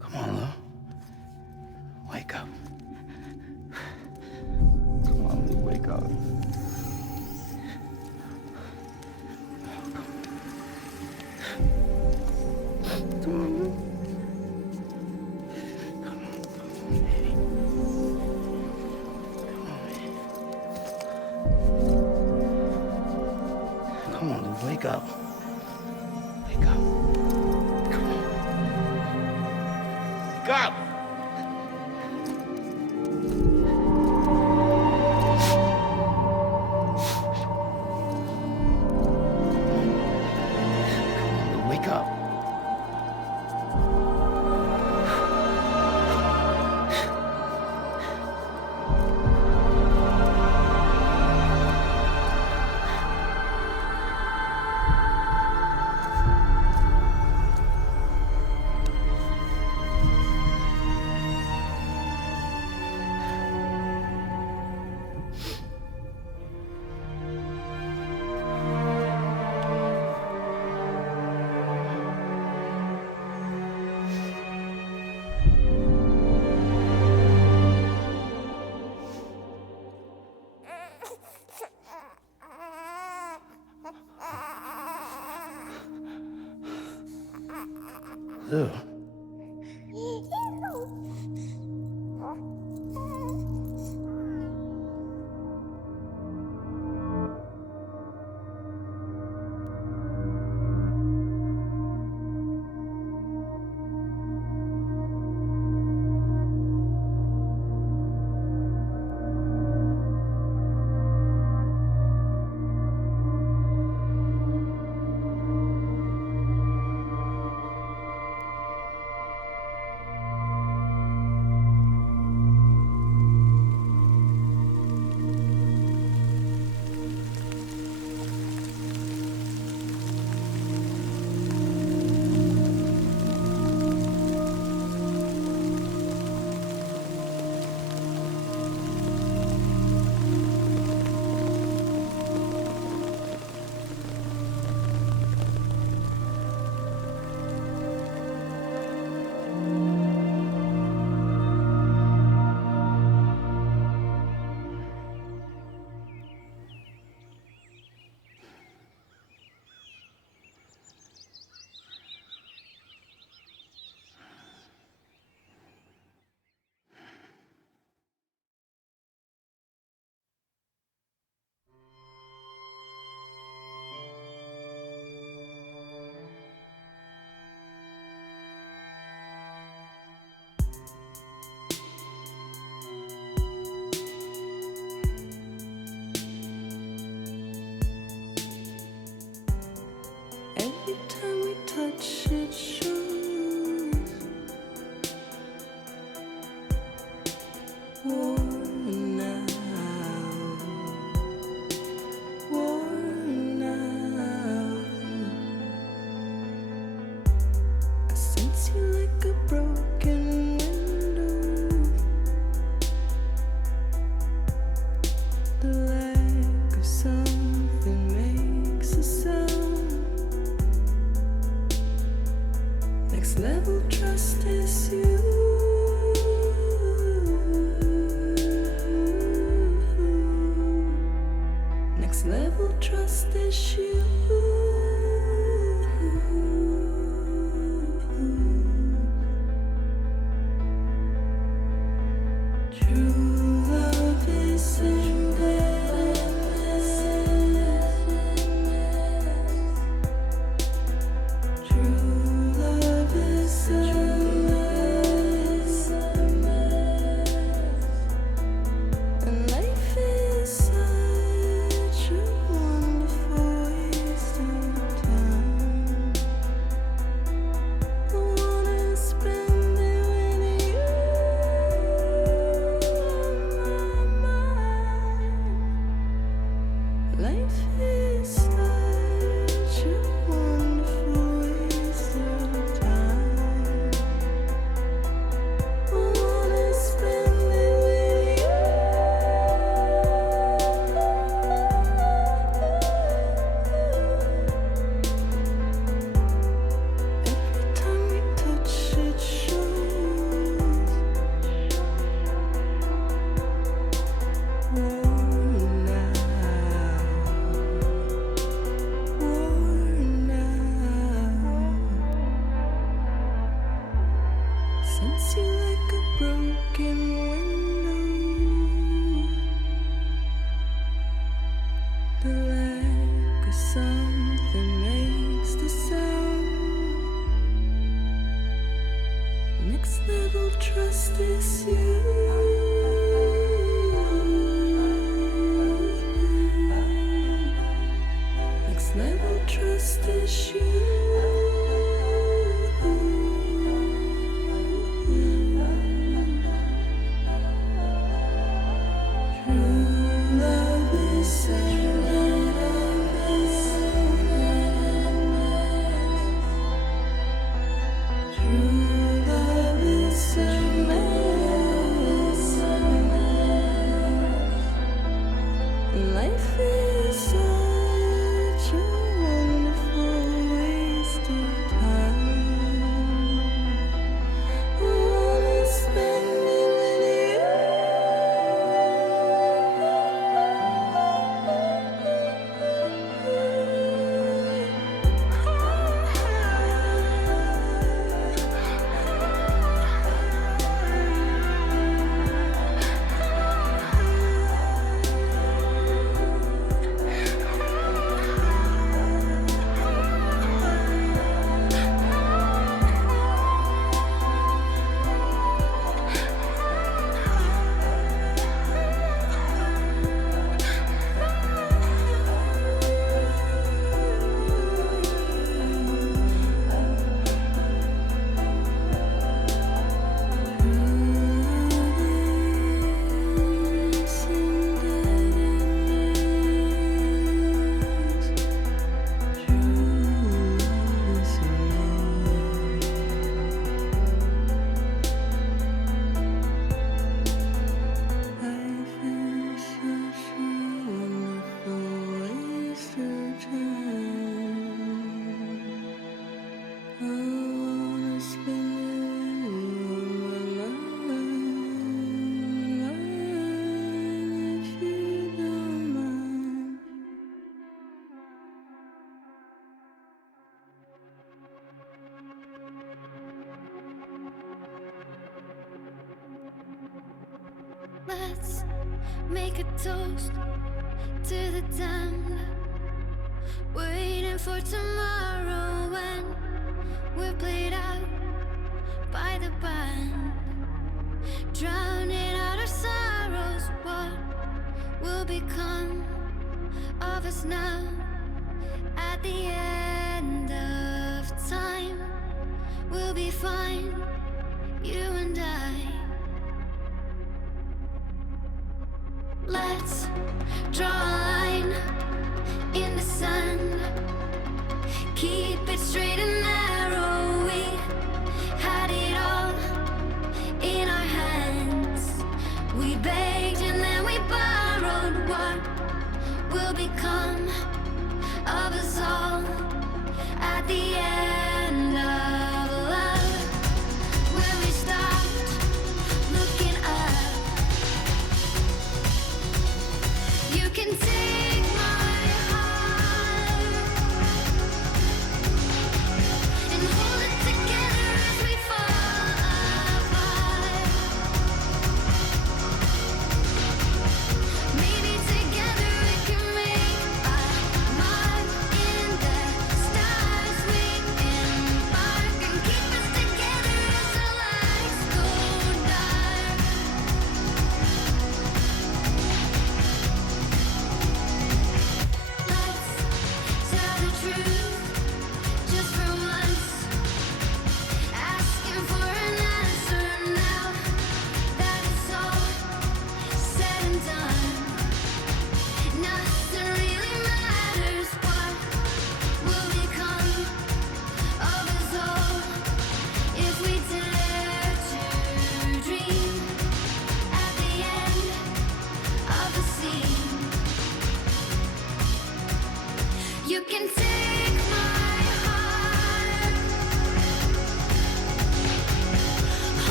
Come on, Lou. Wake up. Come on, Lou, wake up. Come on, Lou. Come on, Lou, wake up. Wake up. Come on. Wake up! Come on, Lou, wake up. Lou. Every time we touch it shows. Worn out, worn out. I sense you like a broken window. The lack of something makes a sound. Next level trust is you. Next level trust is you. True love is embedded in trust this you. Next level trust issue. Life is such a wonderful waste of time. I wanna spend it with Let's make a toast to the damned, waiting for tomorrow when we're played out by the band, drowning out our sorrows. What will become of us now at the end of time? We'll be fine, you and I. Let's draw a line in the sand, keep it straight and narrow. We had it all in our hands. We begged and then we borrowed. What will become of us all at the end of love? When we stopped looking up, you can take my heart.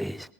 please.